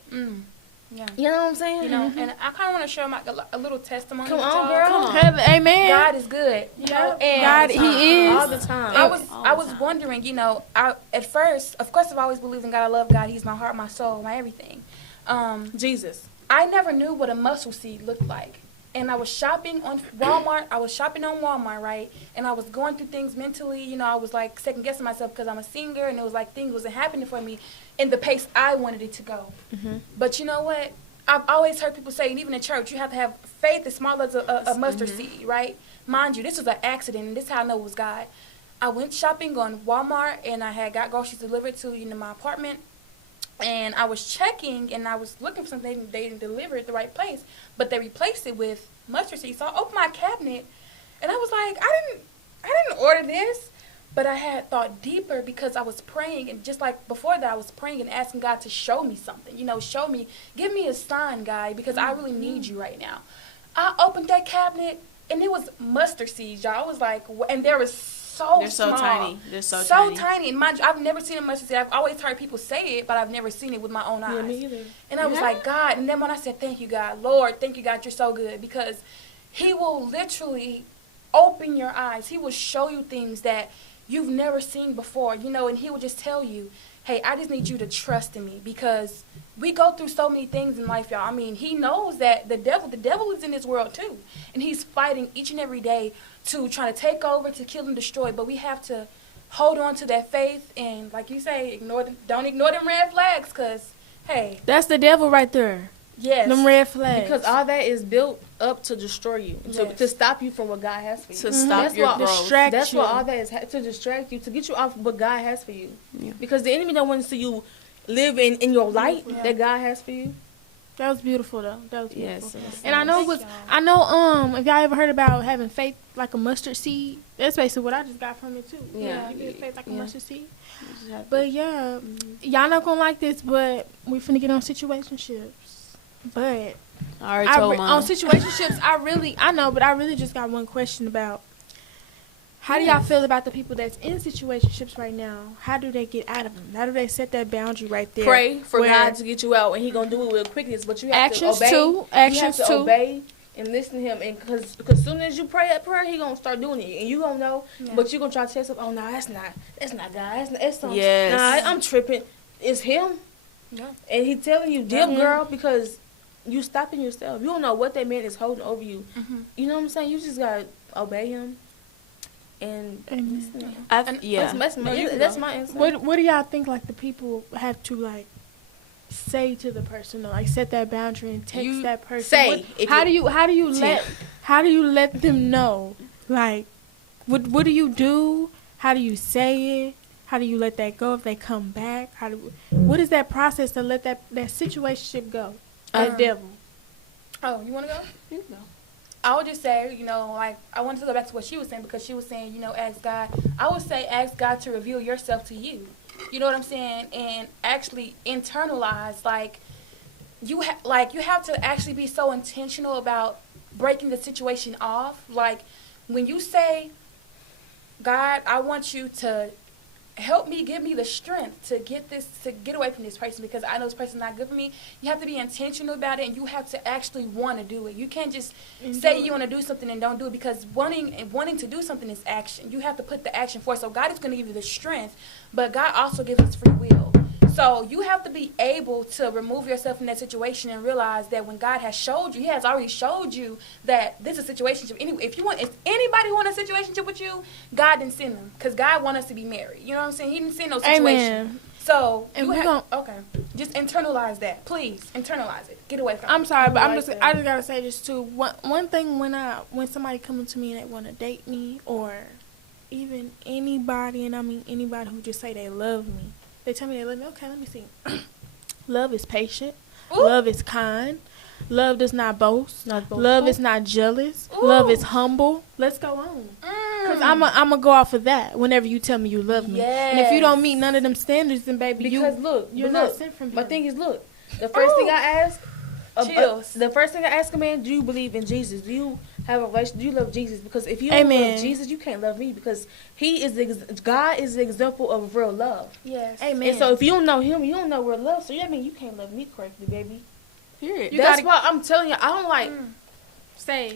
Yeah. You know what I'm saying? You know, and I kind of want to share a little testimony. Come with on, y'all. girl. Amen. God is good. You know, and God, He is. All the time. I was wondering, you know, at first, of course, I've always believed in God. I love God. He's my heart, my soul, my everything. Jesus. I never knew what a mustard seed looked like. And I was shopping on Walmart, right? And I was going through things mentally. You know, I was like second guessing myself because I'm a singer, and it was like things wasn't happening for me in the pace I wanted it to go. But you know what? I've always heard people say, and even in church, you have to have faith as small as a mustard seed, right? Mind you, this was an accident, and this is how I know it was God. I went shopping on Walmart, and I had got groceries delivered to my apartment. And I was checking, and I was looking for something. They didn't deliver it the right place, but they replaced it with mustard seed. So I opened my cabinet, and I was like, I didn't order this, but I had thought deeper because I was praying, and just like before that, I was praying and asking God to show me something. You know, show me, give me a sign, God, because I really need you right now. I opened that cabinet, and it was mustard seeds, y'all. I was like, and there was They're so small. Tiny. They're so tiny. And mind you, I've never seen a mustard seed. I've always heard people say it, but I've never seen it with my own eyes. Yeah, me either. And I was like, God. And then when I said, thank you, God, Lord, thank you, God, you're so good. Because He will literally open your eyes. He will show you things that you've never seen before, you know, and He will just tell you, hey, I just need you to trust in me, because we go through so many things in life, y'all. I mean, He knows that the devil is in this world too. And he's fighting each and every day to try to take over, to kill and destroy. But we have to hold on to that faith and, like you say, don't ignore them red flags, because, hey. That's the devil right there. Yes. Them red flags. Because all that is built up to destroy you, to stop you from what God has for you. To stop your growth. Distract That's you. what all that is, to distract you, to get you off what God has for you. Yeah. Because the enemy don't want to see you live in your light that God has for you. That was beautiful, though. That was beautiful. Yes. And I know if y'all ever heard about having faith like a mustard seed, that's basically what I just got from it too. Yeah. You get faith like a mustard seed. But yeah, y'all not gonna like this, but we finna get on situationships. But I already told mine. on situationships, I know, but I really just got one question about how do y'all feel about the people that's in situationships right now? How do they get out of them? How do they set that boundary right there? pray for God to get you out, and He gonna do it with quickness. But you have Actions to obey. too. Actions you have to too. obey and listen to Him, and because soon as you pray that prayer, He gonna start doing it, and you gonna know. Yeah. But you gonna try to tell yourself, oh no, that's not God. That's something. Yes. Nah, I'm tripping. It's Him. Yeah. And He telling you, dear girl, because you stopping yourself. You don't know what that man is holding over you. You know what I'm saying? You just gotta obey Him. And listen to Him. That's my answer. What do y'all think, like, the people have to, like, say to the person, or like set that boundary and text that person? How do you let them know? Like, what do you do? How do you say it? How do you let that go if they come back? What is that process to let that situationship go? That devil. Oh, you want to go? You know. I would just say, you know, like, I wanted to go back to what she was saying, because she was saying, you know, ask God. I would say ask God to reveal yourself to you. You know what I'm saying? And actually internalize, like, you have to actually be so intentional about breaking the situation off. Like, when you say, God, I want you to help me, give me the strength to get away from this person, because I know this person's not good for me. You have to be intentional about it, and you have to actually want to do it. You can't just say you want to do something and don't do it, because wanting to do something is action. You have to put the action forth. So God is going to give you the strength, but God also gives us free will. So you have to be able to remove yourself from that situation and realize that when God has showed you, He has already showed you that this is a situationship. Anyway, if anybody want a situationship with you, God didn't send them, because God wants us to be married. You know what I'm saying? He didn't send no situation. Amen. So just internalize that, please. Internalize it. Get away from it. I'm sorry, but I just gotta say this too. One thing when somebody comes to me and they want to date me, or even anybody, and I mean anybody who just say they love me. They tell me they love me. Okay, let me see. Love is patient. Ooh. Love is kind. Love does not boast. Love is not jealous. Ooh. Love is humble. Let's go on. Because I'm going to go off of that whenever you tell me you love me. Yes. And if you don't meet none of them standards, then baby, you're not sent from Him. My thing is, look, the first thing I ask, the first thing I ask a man, do you believe in Jesus? Do you have a relationship, you love Jesus. Because if you don't love Jesus, you can't love me, because God is the example of real love. Yes. Amen. And so if you don't know him, you don't know real love. So I mean, you can't love me correctly, baby. Period. That's why I'm telling you, I don't like.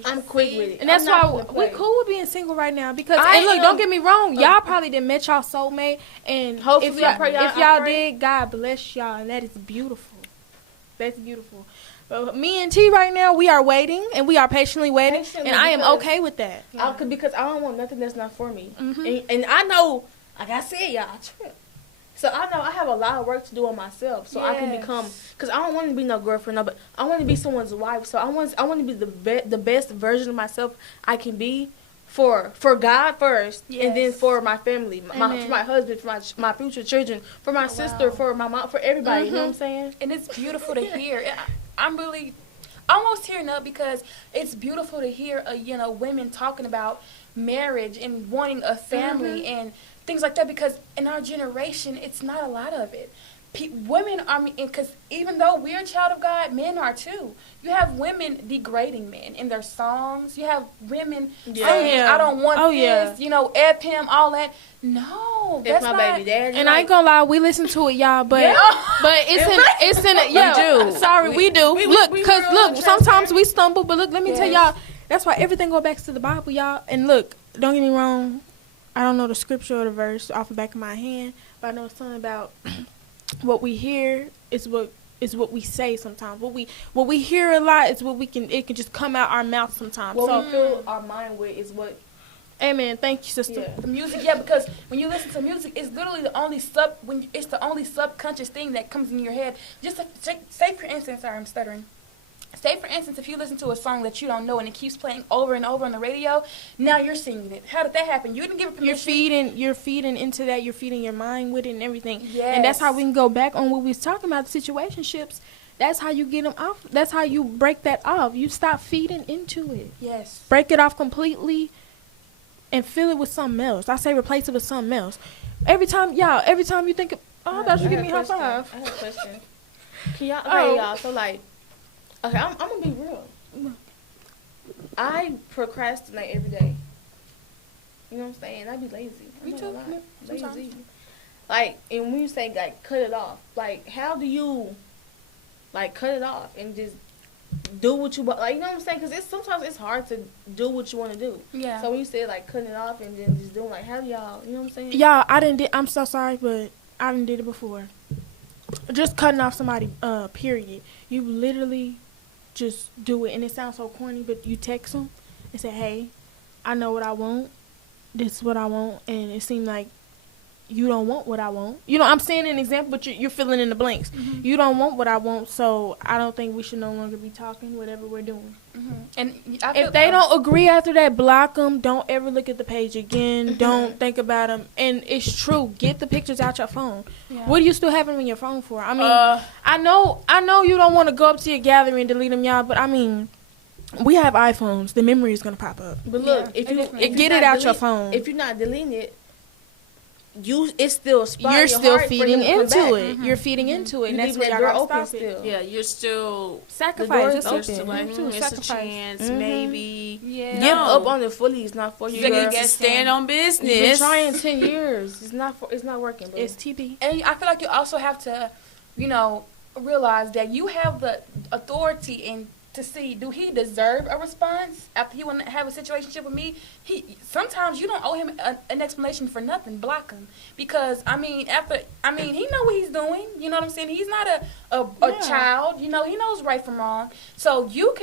I'm quick with it. And that's why we cool with being single right now. Because and look, don't get me wrong, y'all probably didn't met y'all soulmate, and hopefully if y'all did, God bless y'all, and that is beautiful. That's beautiful. But me and T right now, we are waiting, and we are patiently waiting, and I am okay with that. Because I don't want nothing that's not for me. And I know, like I said, y'all, I trip. So I know I have a lot of work to do on myself, so I can become. Because I don't want to be no girlfriend, no, but I want to be someone's wife. So I want to be the best version of myself I can be for God first, and then for my family, for my husband, for my future children, for my sister, for my mom, for everybody. You know what I'm saying? And it's beautiful to hear. I'm really almost tearing up because it's beautiful to hear, women talking about marriage and wanting a family and things like that, because in our generation, it's not a lot of it. Women are, because even though we're a child of God, men are too. You have women degrading men in their songs. You have women saying, I don't want this, F him, all that. No, that's my not, baby daddy. And I ain't gonna lie, we listen to it, y'all, but it's in We do. Sorry, we do. Look, sometimes we stumble, but look, let me tell y'all, that's why everything go back to the Bible, y'all. And look, don't get me wrong, I don't know the scripture or the verse off the back of my hand, but I know something about what we hear is what we say sometimes. What we hear a lot is it can just come out our mouth sometimes. What we fill our mind with is what. Amen. Thank you, sister. Yeah. The music, because when you listen to music, it's literally the only subconscious thing that comes in your head. Just say for instance, sorry, I'm stuttering. Say, for instance, if you listen to a song that you don't know and it keeps playing over and over on the radio, now you're singing it. How did that happen? You didn't give it permission. You're feeding into that. You're feeding your mind with it and everything. Yes. And that's how we can go back on what we was talking about, the situationships. That's how you get them off. That's how you break that off. You stop feeding into it. Yes. Break it off completely and fill it with something else. I say replace it with something else. Every time you think of, I thought you give me a high five. I have a question. Can y'all, okay, y'all, so like, okay, I'm gonna be real. I procrastinate every day. You know what I'm saying? I be lazy. Me too. Lazy. Like, and when you say like cut it off, like how do you like cut it off and just do what you want? Like, you know what I'm saying? Because sometimes it's hard to do what you want to do. Yeah. So when you say like cutting it off and then just doing, like, how do y'all? You know what I'm saying? Y'all, I'm so sorry, but I done did it before. Just cutting off somebody. Period. You literally just do it, and it sounds so corny, but you text them and say, hey, I know what I want. This is what I want. And it seemed like you don't want what I want. You know, I'm saying an example, but you're filling in the blanks. Mm-hmm. You don't want what I want, so I don't think we should no longer be talking, whatever we're doing. Mm-hmm. And if they don't agree after that, block them. Don't ever look at the page again. Mm-hmm. Don't think about them. And it's true. Get the pictures out your phone. Yeah. What do you still have them in your phone for? I mean, I know you don't want to go up to your gallery and delete them, y'all, but I mean, we have iPhones. The memory is going to pop up. But look, if you get it out your phone. If you're not deleting it, it's still you're still feeding into it. Mm-hmm. You're feeding into it, and that's where y'all gotta open stop still. it. Yeah, you're still sacrifice. It's a chance, maybe. Yeah. Give up on the fully. It's not for you. You need to stand on business. You've been trying 10 years. It's not working. Bro. It's TB. And I feel like you also have to, realize that you have the authority and to see, do he deserve a response after he want to have a situationship with me? Sometimes you don't owe him an explanation for nothing. Block him, because he know what he's doing. You know what I'm saying? He's not a child. He knows right from wrong. So you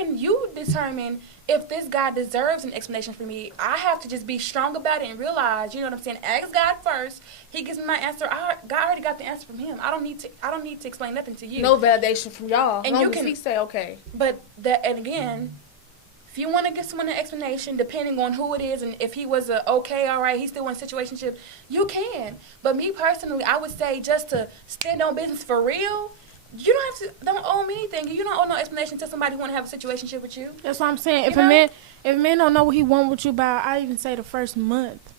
determine if this guy deserves an explanation from me. I have to just be strong about it and realize, you know what I'm saying? Ask God first. He gives me my answer. God already got the answer from him. I don't need to explain nothing to you. No validation from y'all. And you can say okay. But again, if you want to give someone an explanation, depending on who it is, and if he was all right, he still wants a situationship, you can. But me personally, I would say just to stand on business for real. You don't owe me anything. You don't owe no explanation to somebody who want to have a situationship with you. That's what I'm saying. If a man don't know what he want with you by, I even say the first month,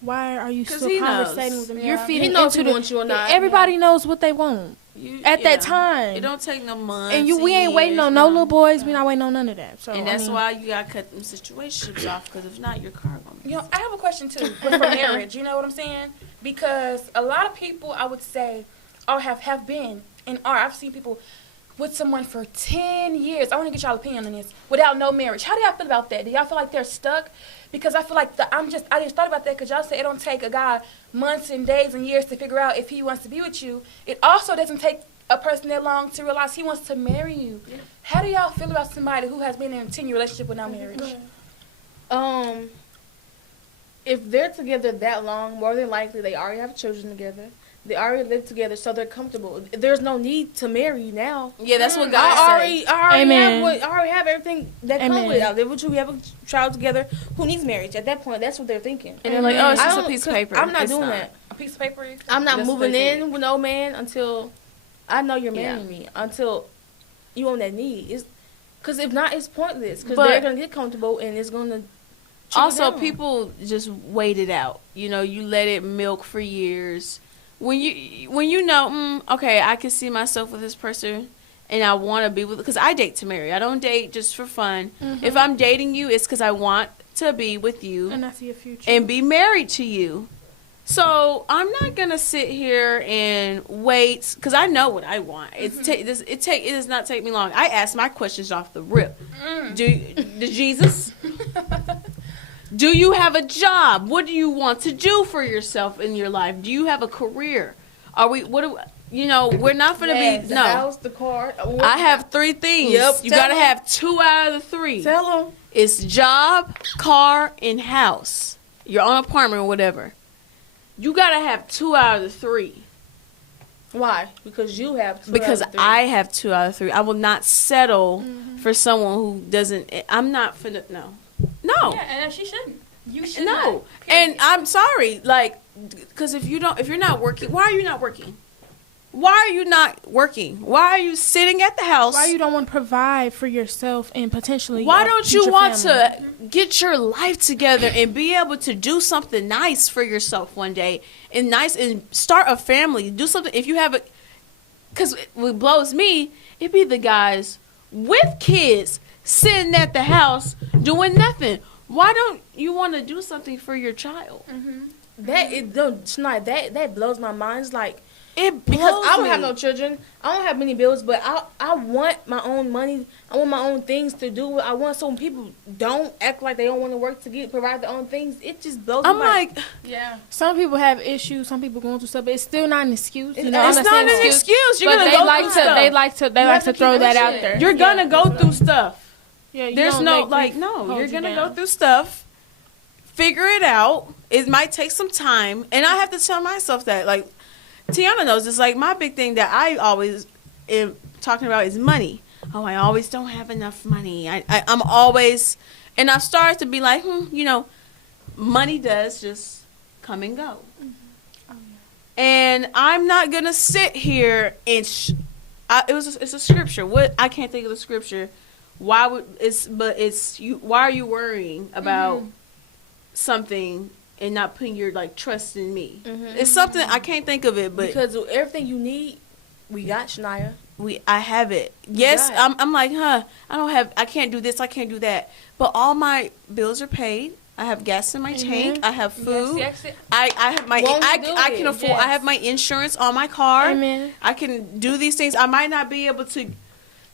why are you still conversating with him? Yeah. You're feeding he knows into he wants you or not. Everybody knows what they want. at that time. It don't take no months. And we ain't waiting on no little boys. We not waiting on none of that. So and that's why you gotta cut them situationships off, because if not, your car gonna be. I have a question too, but for marriage, you know what I'm saying? Because a lot of people, I would say, or have been and are. I've seen people with someone for 10 years. I want to get y'all opinion on this. Without no marriage, how do y'all feel about that? Do y'all feel like they're stuck? Because I feel like I just thought about that because y'all say it don't take a guy months and days and years to figure out if he wants to be with you. It also doesn't take a person that long to realize he wants to marry you. Yeah. How do y'all feel about somebody who has been in a 10-year relationship without marriage? If they're together that long, more than likely they already have children together. They already live together, so they're comfortable. There's no need to marry now. Yeah, that's what God said. I already have everything that comes with it. I live with you. We have a child together. Who needs marriage? At that point, that's what they're thinking. And they're like, oh, it's just a piece of paper. I'm not doing that. A piece of paper? I'm not moving in with no man until I know you're marrying me. Until you on that need. Because if not, it's pointless. Because they're going to get comfortable and it's going to... Also, people just wait it out. You know, you let it milk for years. When you know, okay, I can see myself with this person, and I want to be with, because I date to marry. I don't date just for fun. Mm-hmm. If I'm dating you, it's because I want to be with you, and I see a future, and be married to you. So I'm not gonna sit here and wait, because I know what I want. Mm-hmm. It does not take me long. I ask my questions off the rip. Do Jesus? Do you have a job? What do you want to do for yourself in your life? Do you have a career? We're not going to be, the house, the car. I have 3 things. Yep. You got to have 2 out of the 3. Tell them. It's job, car, and house. Your own apartment or whatever. You got to have 2 out of the 3. Why? Because you have 2 Because out of the 3. I have 2 out of 3. I will not settle for someone who doesn't. I'm not finna, no. No. Yeah, and she shouldn't. You should no. not. And I'm sorry, like, because if you're not working, why are you not working? Why are you not working? Why are you sitting at the house? Why you don't want to provide for yourself and potentially? Why don't you want to get your life together and be able to do something nice for yourself one day and start a family? Do something if you have a. Because what blows me, it be the guys with kids sitting at the house doing nothing. Why don't you want to do something for your child? Mm-hmm. That blows my mind. It's like, it blows because I don't me. have no children. I don't have many bills, but I want my own money. I want my own things to do. I want, so when people don't act like they don't want to work to provide their own things, it just blows my mind. Yeah. Some people have issues. Some people going through stuff, but it's still not an excuse. It's not an excuse. You're gonna go through stuff. They like to throw that out there. You're gonna go through stuff. Yeah, there's no you're gonna go through stuff, figure it out. It might take some time, and I have to tell myself that. Like Tiana knows, it's like my big thing that I always am talking about is money. Oh, I always don't have enough money. I'm always, and I've started to be like, money does just come and go, and I'm not gonna sit here and it's a scripture. What I can't think of the scripture. Why are you worrying about something and not putting your trust in me? Mm-hmm. It's something I can't think of it, but because everything you need, we got, Shania. I have it. Yes, I'm like, I can't do this, I can't do that. But all my bills are paid. I have gas in my tank. I have food. Yes. I have my I can afford. Yes. I have my insurance on my car. Amen. I can do these things. I might not be able to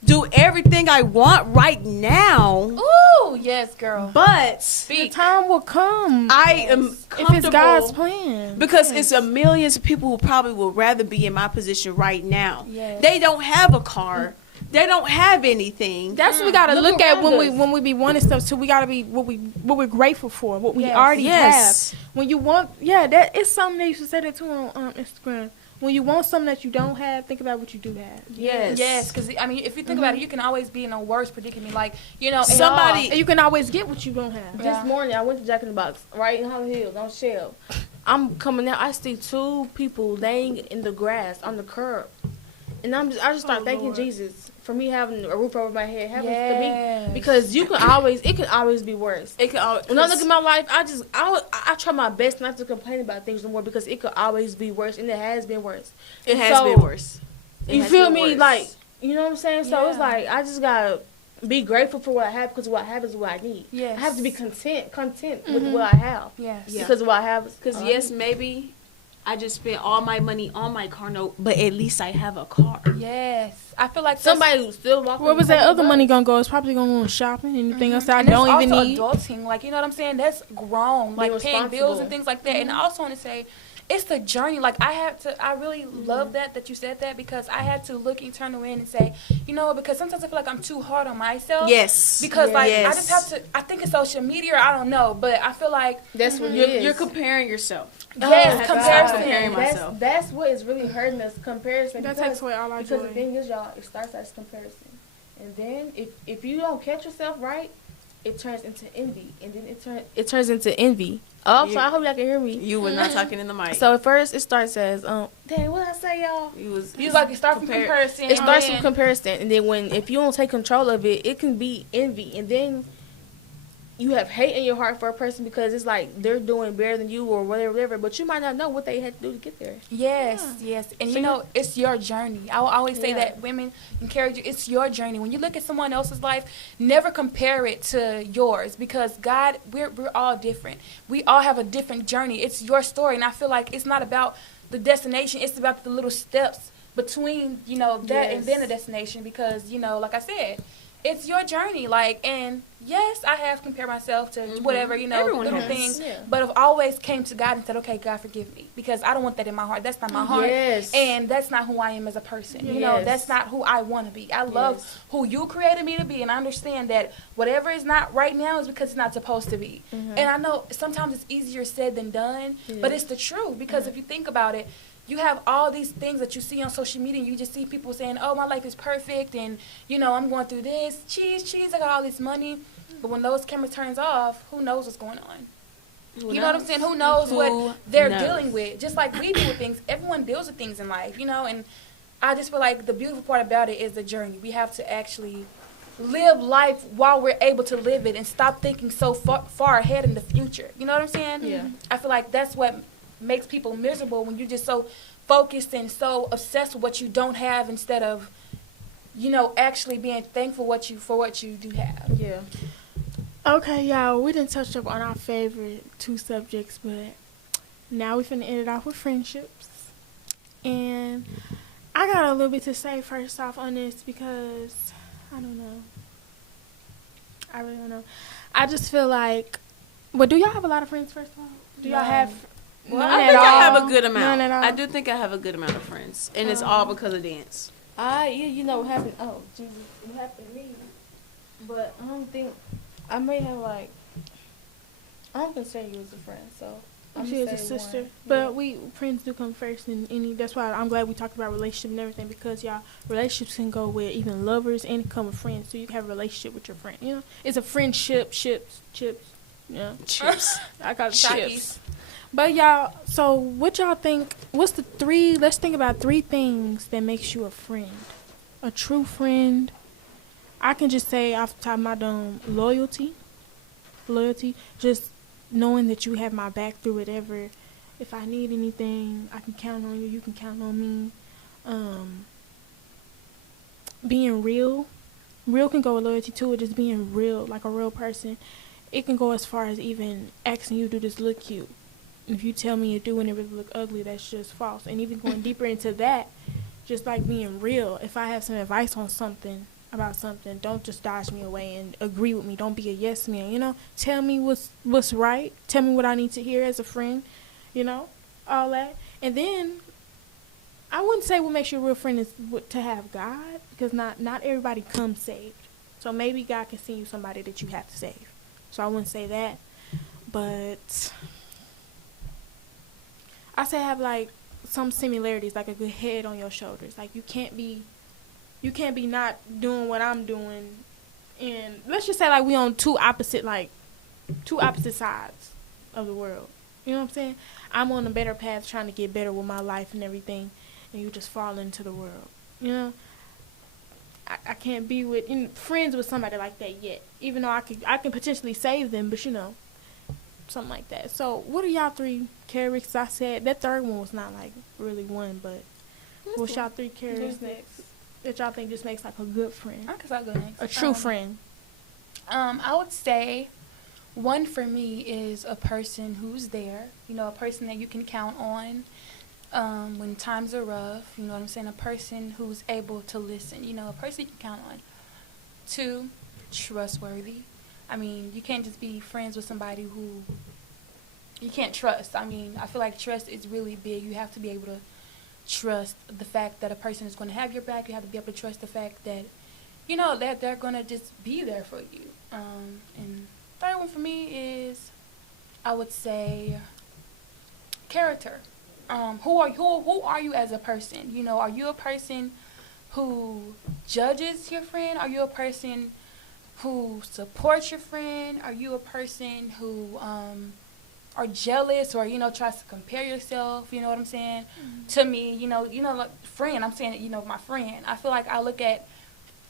do everything I want right now. Ooh, yes, girl. But the time will come. I am comfortable. If it's God's plan. Because it's a millions of people who probably would rather be in my position right now. Yes. They don't have a car. They don't have anything. That's what we gotta look at when we be wanting stuff. So we gotta be what we're grateful for, what we already have. When you want, that is something they used to say that too on Instagram. When you want something that you don't have, think about what you do have. Yes, because if you think about it, you can always be in a worse predicament. You can always get what you don't have. This morning, I went to Jack in the Box, right in Holland Hills, on Shell. I'm coming out, I see 2 people laying in the grass on the curb, and I just start thanking Jesus for me having a roof over my head, to be, because it can always be worse. When I look at my life, I try my best not to complain about things no more, because it could always be worse, and it has been worse. It has been worse. it You has feel been me? worse. Like, you know what I'm saying? So it's Yeah. like, I just gotta be grateful for what I have, because what I have is what I need. Yes. I have to be content Mm-hmm. with what I have. Yes. Yeah. Because what I have is Because all I yes, need. maybe I just spent all my money on my car note, but at least I have a car. Yes. I feel like Somebody who's still walking. Where was that other bus. money gonna go? It's probably gonna go on shopping, anything else that I and don't that's even also need. adulting, like, you know what I'm saying? That's grown, like paying bills responsible. and things like that. And I also want to say, it's the journey. Like, I really love that you said that, because I had to look internally in and say, you know, because sometimes I feel like I'm too hard on myself. Yes. Because like Yes. I just have to. I think it's social media. Or I don't know, but I feel like That's what it You're, is. you're comparing yourself. yes, God. comparison. Comparing myself. That's what is really hurting us, comparison. That because, takes away all our because joy. the thing is, y'all, it starts as comparison. And then if you don't catch yourself right, it turns into envy. And then it turns into envy. Oh, so I hope y'all can hear me. You were not talking in the mic. So at first it starts as dang, what did I say, y'all? You like it starts from comparison. It starts and from comparison, and then if you don't take control of it, it can be envy, and then you have hate in your heart for a person because it's like they're doing better than you or whatever, but you might not know what they had to do to get there. Yes, yes. And So you know, it's your journey. I will always say Yeah. that women encourage you, it's your journey. When you look at someone else's life, never compare it to yours, because God, we're all different. We all have a different journey. It's your story, and I feel like it's not about the destination, it's about the little steps between, you know, that and then the destination, because, you know, like I said, it's your journey. Like, and yes, I have compared myself to whatever, you know, Everyone little has. things, Yeah. but I've always came to God and said, okay, God, forgive me, because I don't want that in my heart. That's not my heart. Yes. And that's not who I am as a person. You know, Yes. that's not who I want to be. I love who you created me to be, and I understand that whatever is not right now is because it's not supposed to be. And I know sometimes it's easier said than done, but it's the truth, because if you think about it, you have all these things that you see on social media, and you just see people saying, oh, my life is perfect, and, you know, I'm going through this. Cheese, I got all this money. But when those cameras turns off, who knows what's going on? You know what I'm saying? Who knows what they're dealing with? Just like we deal with things. Everyone deals with things in life, you know? And I just feel like the beautiful part about it is the journey. We have to actually live life while we're able to live it and stop thinking so far ahead in the future. You know what I'm saying? Yeah. I feel like that's what makes people miserable, when you're just so focused and so obsessed with what you don't have, instead of, you know, actually being thankful for what you do have. Yeah. Okay, y'all, we didn't touch up on our favorite two subjects, but now we finna end it off with friendships. And I got a little bit to say first off on this, because I don't know. I really don't know. I just feel like, well, do y'all have a lot of friends, first of all? Do y'all have Well, none I at think I all? have a good amount. None at all? I do think I have a good amount of friends, and it's all because of dance. You know what happened? Oh, Jesus, what happened to me? But I don't think I may have I don't consider you as a friend, so I'm She is a sister, but we friends do come first in any. That's why I'm glad we talked about relationship and everything, because y'all relationships can go with even lovers and it come with friends. So you can have a relationship with your friend. You know, it's a friendship, chips. Yeah, Chips. I got Shockies. chips. But y'all, so what y'all think? What's the three? Let's think about three things that makes you a friend, a true friend. I can just say off the top of my dome, loyalty, just knowing that you have my back through whatever. If I need anything, I can count on you. You can count on me. Being real can go with loyalty too. Just being real, like a real person. It can go as far as even asking you, do this look cute? If you tell me you do and it really look ugly, that's just false. And even going deeper into that, just like being real. If I have some advice on something, about something, don't just dodge me away and agree with me. Don't be a yes man, you know. Tell me what's right. Tell me what I need to hear as a friend, you know, all that. And then I wouldn't say what makes you a real friend is to have God, because not everybody comes saved. So maybe God can send you somebody that you have to save. So I wouldn't say that, but I say have like some similarities, like a good head on your shoulders. Like you can't be not doing what I'm doing, and let's just say like we on two opposite sides of the world. You know what I'm saying? I'm on a better path trying to get better with my life and everything, and you just fall into the world. You know, I can't be friends with somebody like that yet, even though I can potentially save them, but you know, something like that. So what are y'all three characteristics? I said that third one was not like really one, but What's y'all 3 characteristics that y'all think just makes like a good friend? I guess I'll go next. A true friend. I would say one for me is a person who's there. You know, a person that you can count on when times are rough. You know what I'm saying? A person who's able to listen. You know, a person you can count on. 2, trustworthy. I mean, you can't just be friends with somebody who you can't trust. I mean, I feel like trust is really big. You have to be able to trust the fact that a person is going to have your back. You have to be able to trust the fact that, you know, that they're going to just be there for you. And third one for me is, I would say, character. Who are you as a person? You know, are you a person who judges your friend? Are you a person who supports your friend? Are you a person who are jealous or, you know, tries to compare yourself? You know what I'm saying? Mm-hmm. To me, you know, like friend, I'm saying, you know, my friend. I feel like I look at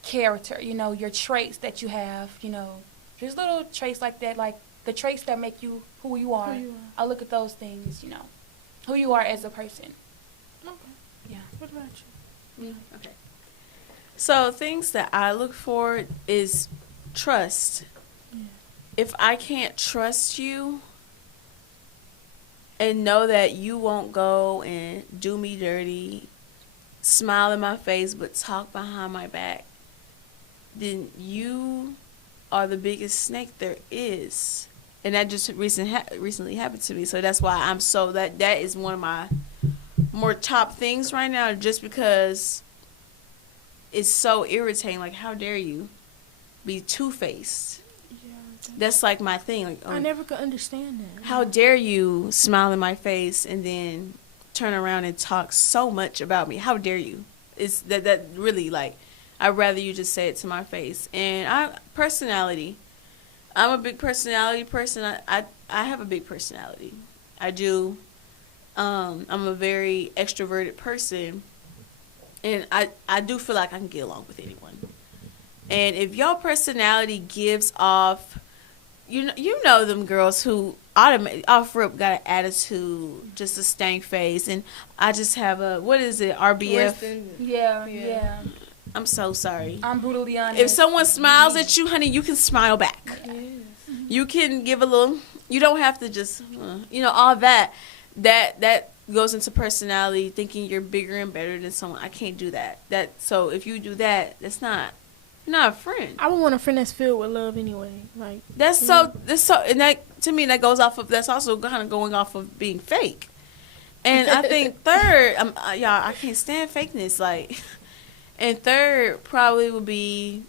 character, you know, your traits that you have, you know, there's little traits like that, like the traits that make you who you are. I look at those things, you know, who you are as a person. Okay. Yeah. What about you? Me? Okay. So things that I look for is trust. Yeah. If I can't trust you and know that you won't go and do me dirty, smile in my face, but talk behind my back, then you are the biggest snake there is. And that just recently happened to me. So that's why I'm so, that is one of my more top things right now, just because it's so irritating. Like, how dare you be two-faced? Yeah, that's like my thing. Like, I never could understand that. How dare you smile in my face and then turn around and talk so much about me? How dare you? It's that really, like, I'd rather you just say it to my face. And personality. I'm a big personality person. I have a big personality. I do. I'm a very extroverted person. And I do feel like I can get along with anyone. And if your personality gives off, you know them girls who off rip got an attitude, just a stank face, and I just have a, what is it, RBF? Yeah. I'm so sorry. I'm brutally honest. If someone smiles at you, honey, you can smile back. Yes. You can give a little, you don't have to just, all that goes into personality, thinking you're bigger and better than someone. I can't do that. So if you do that, you're not a friend. I would want a friend that's filled with love anyway. Like that's so, and that, to me, that goes off of, that's also kind of going off of being fake. And I think third, y'all, I can't stand fakeness, like. And third probably would be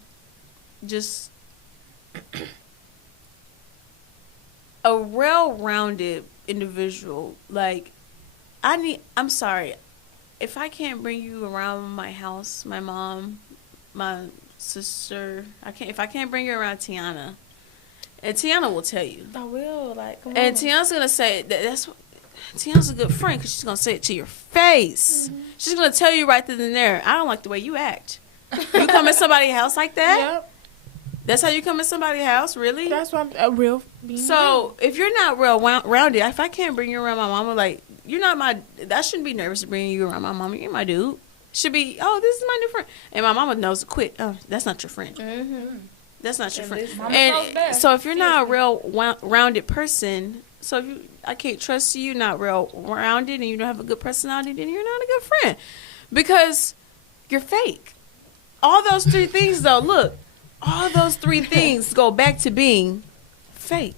just a well-rounded individual. Like, I'm sorry, if I can't bring you around my house, my mom, my sister, if I can't bring you around Tiana, and Tiana will tell you. I will, like, come on. And Tiana's going to say, Tiana's a good friend because she's going to say it to your face. Mm-hmm. She's going to tell you right then and there, I don't like the way you act. You come in somebody's house like that? Yep. That's how you come in somebody's house? Really? That's why I'm a real being. So, if you're not real rounded, if I can't bring you around my mama, like, you're not I shouldn't be nervous to bring you around my mama. You're my dude. Should be, oh, this is my new friend. And my mama knows quick, oh, that's not your friend. Mm-hmm. That's not your friend. And so, if you're not a real rounded person, so if I can't trust you, not real rounded, and you don't have a good personality, then you're not a good friend. Because you're fake. All those three things, though, look, all those three things go back to being fake.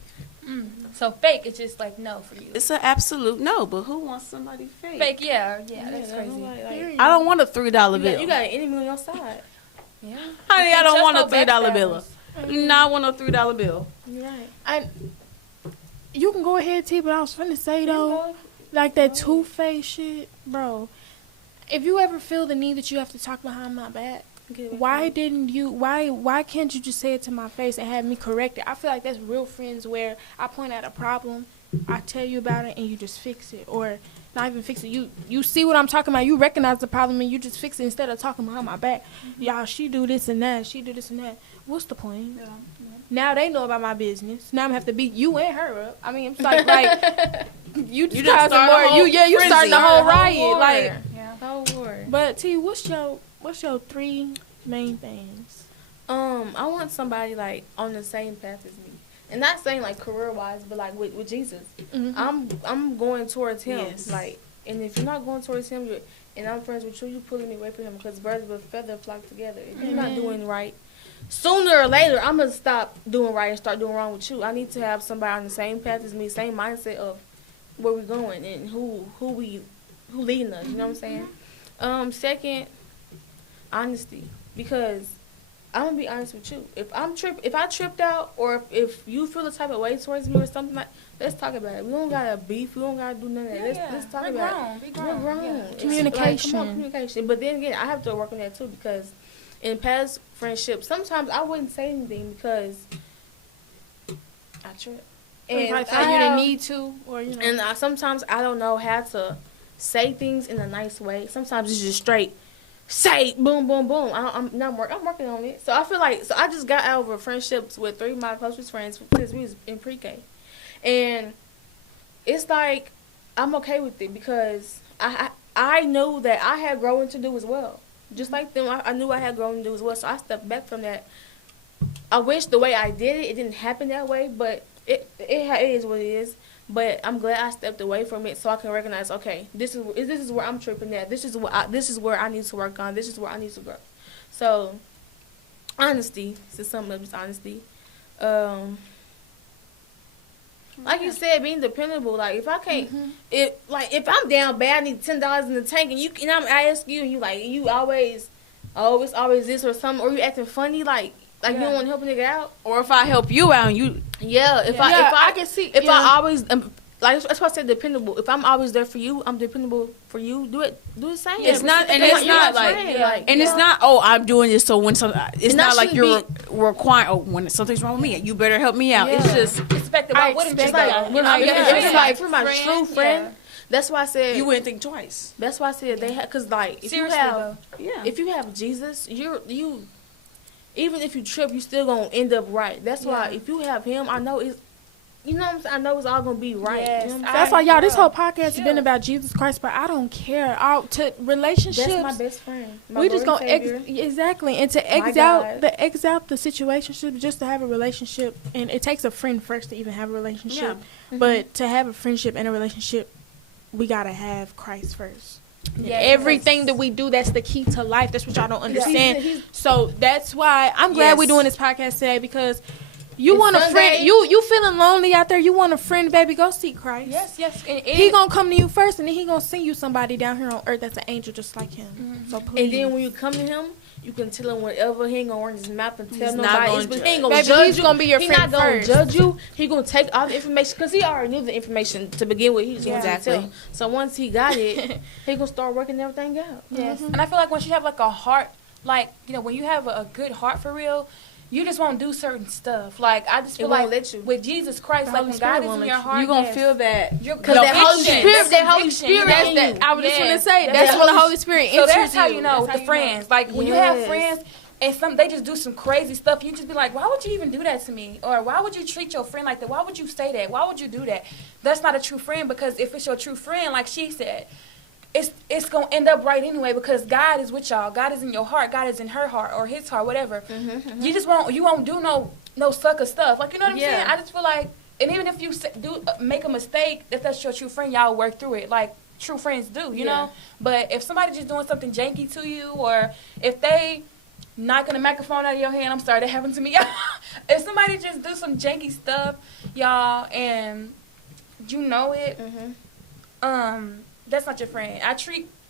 So fake is just like no for you. It's an absolute no, but who wants somebody fake? Fake, yeah, that's crazy. I don't want a $3 bill. You got an enemy on your side. Yeah. Honey, I don't want a $3 bill. Do not want a $3 bill. You're right. You can go ahead, T, but I was finna say, though, like that two-faced shit, bro. If you ever feel the need that you have to talk behind my back, why can't you just say it to my face and have me correct it? I feel like that's real friends where I point out a problem, I tell you about it, and you just fix it. Or not even fix it. You see what I'm talking about. You recognize the problem, and you just fix it instead of talking behind my back. Mm-hmm. Y'all, she do this and that. She do this and that. What's the point? Yeah. Now they know about my business. Now I'm have to beat you and her up. I mean, I'm sorry, like you just starting more. You starting the whole riot. Like, whole war. But T, what's your 3 main things? I want somebody like on the same path as me, and not saying like career wise, but like with Jesus. Mm-hmm. I'm going towards him. Yes. Like, and if you're not going towards him, and I'm friends with you, you pulling me away from him because birds of a feather flock together. If you're not doing right, sooner or later, I'm gonna stop doing right and start doing wrong with you. I need to have somebody on the same path as me, same mindset of where we're going and who leading us. You know what I'm saying? Second, honesty, because I'm gonna be honest with you. If I tripped out, or if you feel the type of way towards me or something, like, let's talk about it. We don't gotta beef. We don't gotta do none of that. Let's talk about it. We're grown. Yeah. Communication. Like, come on, communication. But then again, I have to work on that too, because in past friendships, sometimes I wouldn't say anything because I trip. And I thought you didn't need to, or you know. And sometimes I don't know how to say things in a nice way. Sometimes it's just straight. Say boom, boom, boom. I'm working on it. So I feel like I just got out of a friendships with 3 of my closest friends since we was in pre-K, and it's like I'm okay with it because I knew that I had growing to do as well. Just like them, I knew I had growing to do as well. So I stepped back from that. I wish the way I did it didn't happen that way, but it is what it is. But I'm glad I stepped away from it so I can recognize, okay, this is where I'm tripping at. This is where I need to work on. This is where I need to grow. So, honesty. To sum up, just honesty. Like you said, being dependable. Like if I can't, if I'm down bad, I need $10 in the tank, and I ask you, and you always, oh, it's always this or something, or you acting funny, like you don't want to help a nigga out. Or if I help you out, and you. Yeah, if I can see, if I always like, that's why I said dependable. If I'm always there for you, I'm dependable for you. Do the same. It's not, and it's not like, and it's not. Oh, I'm doing this so when it's not like you're requiring. Oh, when something's wrong with me, you better help me out. Yeah. It's just expected. Why wouldn't you? It's like for my true friend. That's why I said you wouldn't think twice. That's why I said they have, because like if you have Jesus, you even if you trip, you still gonna end up right. That's why if you have him, I know it's. You know what I'm saying? I know it's all gonna be right. Yes. You know what I'm That's why, y'all, this whole podcast has been about Jesus Christ, but I don't care. To relationships, that's my best friend. We just gonna exactly, and to exit out the situationship, just to have a relationship, and it takes a friend first to even have a relationship. Yeah. But to have a friendship and a relationship, we gotta have Christ first. Yes. Everything that we do, that's the key to life. That's what y'all don't understand. So that's why I'm glad we're doing this podcast today, because you want a friend. You feeling lonely out there. You want a friend, baby. Go seek Christ. Yes. And he gonna come to you first, and then he gonna send you somebody down here on earth that's an angel just like him. Mm-hmm. So please. And then when you come to him, you can tell him whatever. He ain't gonna run his mouth and tell nobody. He ain't gonna judge he's you. Gonna be your friend not gonna first. judge you. He gonna take all the information because he already knew the information to begin with. He just wanted to tell. So once he got it, he gonna start working everything out. Yes. Mm-hmm. And I feel like once you have like a heart, like when you have a good heart for real, you just won't do certain stuff. Like, I just feel like with Jesus Christ, like when God is in your heart, you're going to feel that. Because that Holy Spirit, I was just going to say, that's when the Holy Spirit enters you. So that's how you know with the friends. Like, when you have friends and they just do some crazy stuff, you just be like, why would you even do that to me? Or why would you treat your friend like that? Why would you say that? Why would you do that? That's not a true friend, because if it's your true friend, like she said, it's going to end up right anyway, because God is with y'all. God is in your heart. God is in her heart or his heart, whatever. Mm-hmm. You won't do no sucker stuff. Like, you know what I'm saying? I just feel like, and even if you make a mistake, if that's your true friend, y'all work through it. Like true friends do, you know? But if somebody just doing something janky to you, or if they knocking the microphone out of your hand, I'm sorry, that happened to me. If somebody just do some janky stuff, y'all, and you know it, that's not your friend. I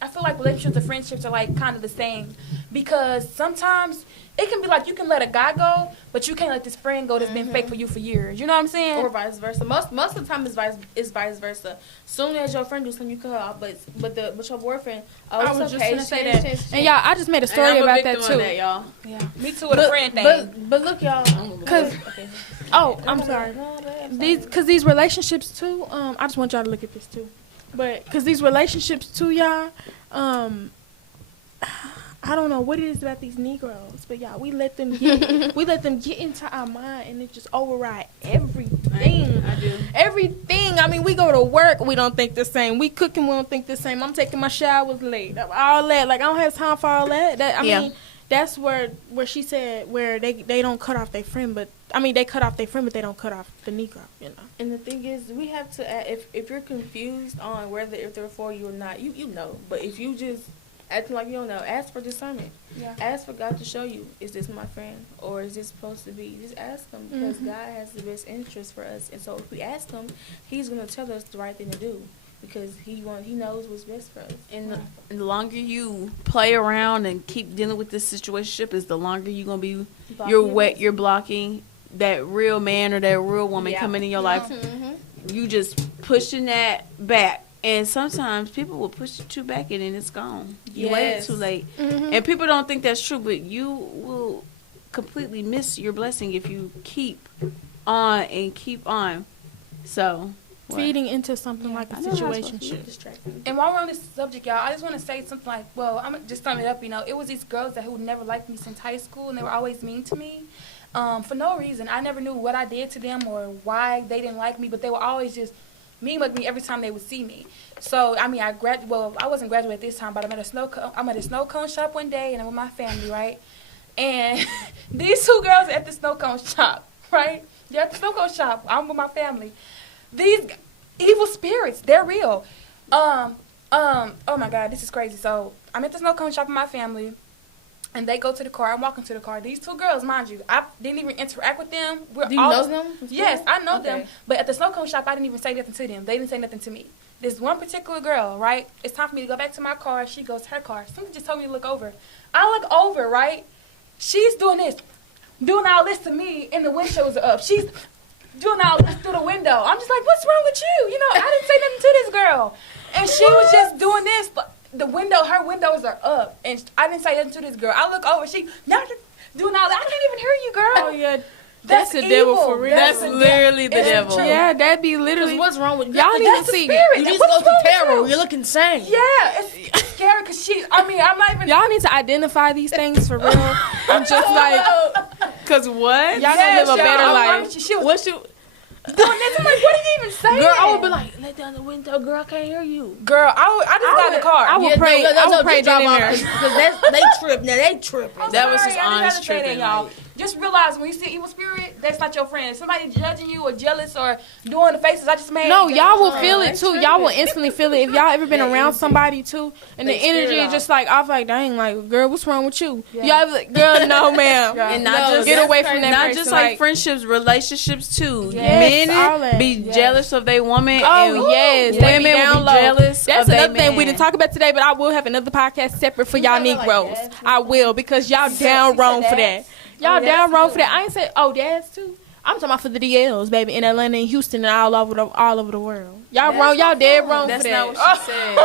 feel like relationships and friendships are like kind of the same, because sometimes it can be like you can let a guy go, but you can't let this friend go that's been fake for you for years. You know what I'm saying? Or vice versa. Most of the time it's vice versa. Soon as your friend do something, you cut her off, but your boyfriend, I was just gonna say that. And y'all, I just made a story about that too. That, y'all. Yeah, me too with a friend thing. But look, y'all, I'm sorry. These relationships too. I just want y'all to look at this too. But because these relationships too, y'all, I don't know what it is about these Negroes, but y'all, we let them get into our mind, and it just override everything. I do. Everything. I mean, we go to work, we don't think the same. We cooking, we don't think the same. I'm taking my showers late. All that. Like, I don't have time for all that. I mean, that's where she said where they don't cut off their friend, but I mean, they cut off their friend, but they don't cut off the Negro, you know. And the thing is, we have to, if you're confused on if they're for you or not, you know. But if you just acting like you don't know, ask for discernment. Yeah. Ask for God to show you, is this my friend or is this supposed to be? Just ask him, because God has the best interest for us. And so if we ask him, he's going to tell us the right thing to do, because he knows what's best for us. And the longer you play around and keep dealing with this situationship, is the longer you're going to be, you're blocking that real man or that real woman coming in your life. Mm-hmm. You just pushing that back. And sometimes people will push it too back and then it's gone. You waited too late. Mm-hmm. And people don't think that's true, but you will completely miss your blessing if you keep on and keep on. So, feeding into something like a situationship. And while we're on this subject, y'all, I just want to say something like, well, I'm going to just sum it up, it was these girls who never liked me since high school, and they were always mean to me. For no reason. I never knew what I did to them or why they didn't like me, but they were always just mean with me every time they would see me. So, I mean, I wasn't graduated at this time, but I'm at a snow cone shop one day, and I'm with my family, right? And these two girls at the snow cone shop, right? They're at the snow cone shop. I'm with my family. These evil spirits, they're real. Oh my God, this is crazy. So, I'm at the snow cone shop with my family, and they go to the car. I'm walking to the car. These two girls, mind you, I didn't even interact with them. Do you know them? Yes, I know them. But at the snow cone shop, I didn't even say nothing to them. They didn't say nothing to me. This one particular girl, right? It's time for me to go back to my car. She goes to her car. Somebody just told me to look over. I look over, right? She's doing this, doing all this to me, and the windshields are up. She's doing all this through the window. I'm just like, what's wrong with you? I didn't say nothing to this girl. And she was just doing this. Her windows are up, and I didn't say nothing to this girl. I look over, she not doing all that. I can't even hear you, girl. Oh yeah, that's the devil for real. That's literally the devil. Yeah, that'd be literally. What's wrong with y'all? Need to see it. You just go through terror. You look insane. Yeah, it's scary because I'm not even. Y'all need to identify these things for real. I'm just like, cause what? Y'all need to live a better life. What's you? Doing this, I'm like, what did you even say? Girl, I would be like, let down the window, girl, I can't hear you. Girl, I just got in the car. I would pray. I would pray down in there because they trip. Now they tripping. That was just honest tripping, y'all. Just realize when you see an evil spirit, that's not your friend. If somebody judging you or jealous or doing the faces I just made. No, y'all will feel it too. Y'all will instantly feel it. If y'all ever been around somebody too, and the energy is just like, I was like, dang, like, girl, what's wrong with you? Y'all be like, girl, no, ma'am. And not just get away from that. Not just like friendships, relationships too. Yes, Men be jealous of their woman. Oh yes, women be jealous. That's of another thing man. we didn't talk about today, but I will have another podcast separate for y'all Negroes. I will, because y'all down wrong for that. Y'all down wrong for that. I ain't say dads too. I'm talking about for the DLs, baby, in Atlanta and Houston and all over the world. Y'all wrong. Y'all dead wrong for that. That's not what she said.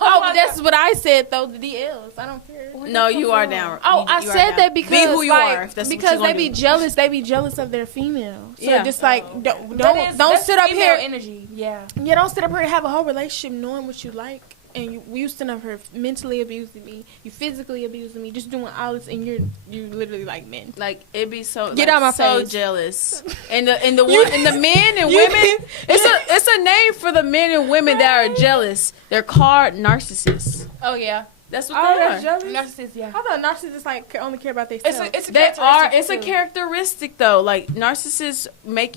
But that's what I said though. The DLs. I don't care. No, you are down. I said that because be who you are. If that's because what they be jealous. They be jealous of their female. So just like don't sit up here. Energy. Yeah. Yeah. Don't sit up here and have a whole relationship knowing what you like. And you sitting up here mentally abusing me, you physically abusing me, just doing all this, and you're literally like men. Like it be so get out my so face. Jealous. And the men and women. It's a name for the men and women that are jealous. They're called narcissists. Oh yeah. That's what they are. Jealous? Narcissists, yeah. I thought narcissists like only care about themselves. It's a characteristic though. Like narcissists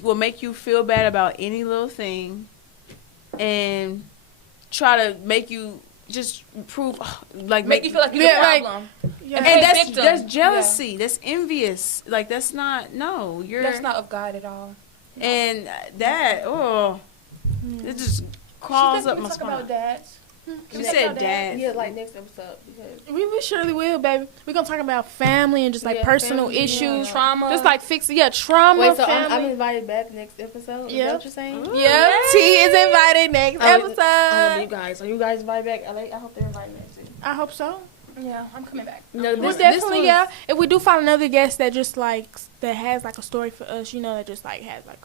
will make you feel bad about any little thing, and try to make you just prove, make you feel like you're the problem. And that's jealousy. Yeah. That's envious. Like that's not of God at all. And that it just crawls up my spine. Talk about dads. You said dad. Yeah, like next episode. Because we surely will, baby. We're going to talk about family and just like personal issues. Trauma. Just like trauma. Wait, so family. I'm invited back next episode? Is that what you're saying? Yeah, T is invited next episode. You guys. Are you guys invited back? I hope they're invited next week. I hope so. Yeah, I'm coming back. No, Well, definitely, yeah. If we do find another guest that just like that has like a story for us, you know, that just like has like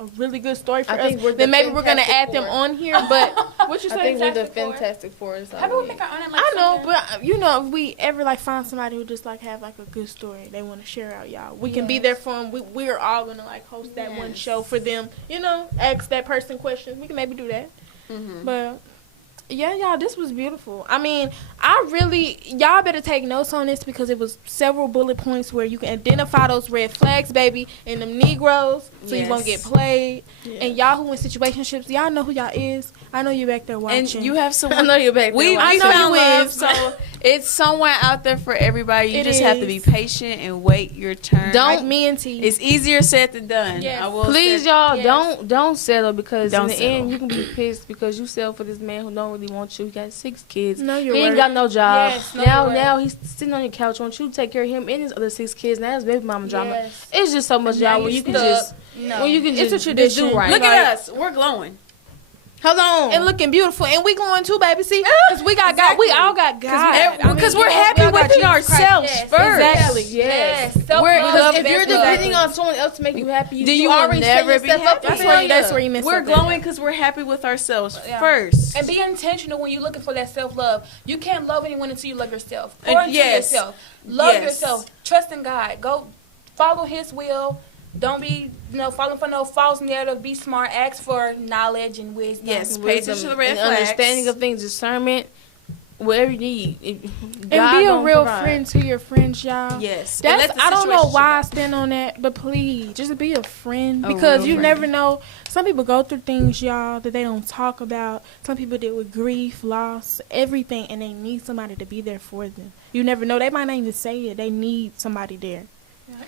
a really good story for us, then maybe we're gonna add them on here. But what you say? I think we're the Fantastic Four. How about we make our own? Like, I know, but you know, if we ever like find somebody who just like have like a good story they want to share out, y'all, we can be there for them. We're all gonna like host that one show for them. You know, ask that person questions. We can maybe do that. But yeah, y'all, this was beautiful. I mean, y'all better take notes on this because it was several bullet points where you can identify those red flags, baby, and them Negroes, so you won't get played. And y'all who in situationships, y'all know who y'all is. I know you back there watching. And you have someone. I know you're back there. We I know found you love, is. so it's someone out there for everybody. You just have to be patient and wait your turn. Don't me and T. It's easier said than done. Yes. I will Please, say, y'all, don't settle because Don't in the settle. end you can be pissed because you settle for this man who don't really want you. He got 6 kids. No, He you're ain't right. got no job. Yes, no, you're right. now he's sitting on your couch. Want you to take care of him and his other 6 kids. Now his baby mama drama. Yes. It's just so much, y'all. Where you can just, No. it's a tradition. do right. Look at us. We're glowing. Hold on. And looking beautiful, and we going too, baby. See, because we got God, we all got God. Because we're happy within ourselves first. Exactly. Yes. Because if you're depending on someone else to make you happy, you already never set be yourself up happy. to failure. That's where you miss. We're glowing because we're happy with ourselves Yeah. first. And be intentional when you're looking for that self-love. You can't love anyone until you love yourself. And Pour into yes. yourself. Love Yes. yourself. Trust in God. Go follow His will. Don't be, falling for no false narrative. Be smart. Ask for knowledge and wisdom. Yes, pay attention to the red and flags. understanding of things, discernment, whatever you need. And be a real friend to your friends, y'all. Yes. And That's, let the I don't know situation why I go. stand on that, but please, just be a friend. A Because real you friend. never know. Some people go through things, y'all, that they don't talk about. Some people deal with grief, loss, everything, and they need somebody to be there for them. You never know. They might not even say it. They need somebody there.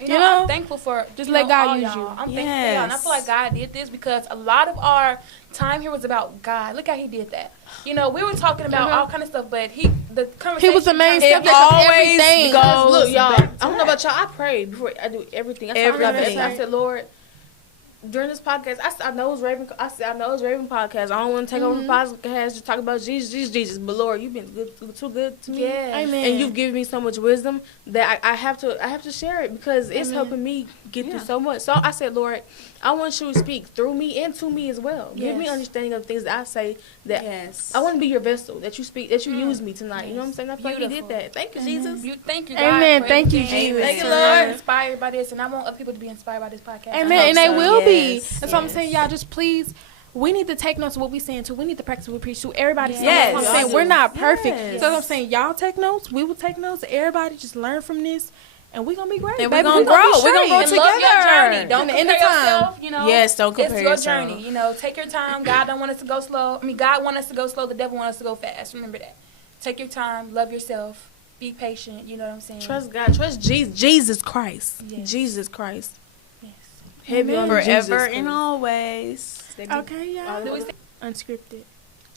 You know, I'm thankful for just let God all use y'all. you. I'm thankful for y'all. And I feel like God did this because a lot of our time here was about God. Look how He did that. We were talking about all kind of stuff, but the conversation. He was the main turned- subject of everything. Because, look, y'all, I don't know about y'all. I pray before I do everything. Everything. I said, Lord, during this podcast, I know it's Raven. I said, I know it's Raven podcast. I don't want to take over the podcast. Just talk about Jesus. But Lord, you've been too good to me. Yes. Amen. And you've given me so much wisdom that I have to share it because it's helping me get through so much. So I said, Lord, I want you to speak through me and to me as well. Give me understanding of things that I say. That I want to be your vessel. That you speak. That you use me tonight. You know what I'm saying? I feel like you did that. Thank you, Jesus. Thank you, God. Amen. for Thank you, everything. Jesus. Thank you, Lord. I'm inspired by this, and I want other people to be inspired by this podcast. Amen. And they will be. Yes. That's what I'm saying, y'all. Just please, we need to take notes of what we're saying too. We need to practice what we preach to. Everybody, Yes. that's what I'm saying. We're not perfect. Yes. So what I'm saying, y'all take notes. We will take notes. Everybody just learn from this, and we're gonna be great. And baby. we're gonna grow. Be We're gonna grow straight. And love your together. journey. Don't In the compare time. yourself. Yes, don't compare It's your yourself. journey. Take your time. God don't want us to go slow. God want us to go slow. The devil want us to go fast. Remember that. Take your time. Love yourself. Be patient. You know what I'm saying? Trust God. Trust Jesus Christ. Yes. Jesus Christ. Yes. Heavy on Forever Jesus and Christ. always. Okay, y'all. Do we say- Unscripted.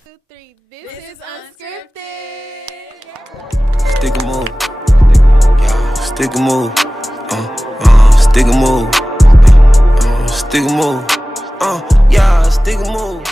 2, 3. This is Unscripted. Stick a move. Stick a move. Stick a move. Stick a move. Yeah, stick a move.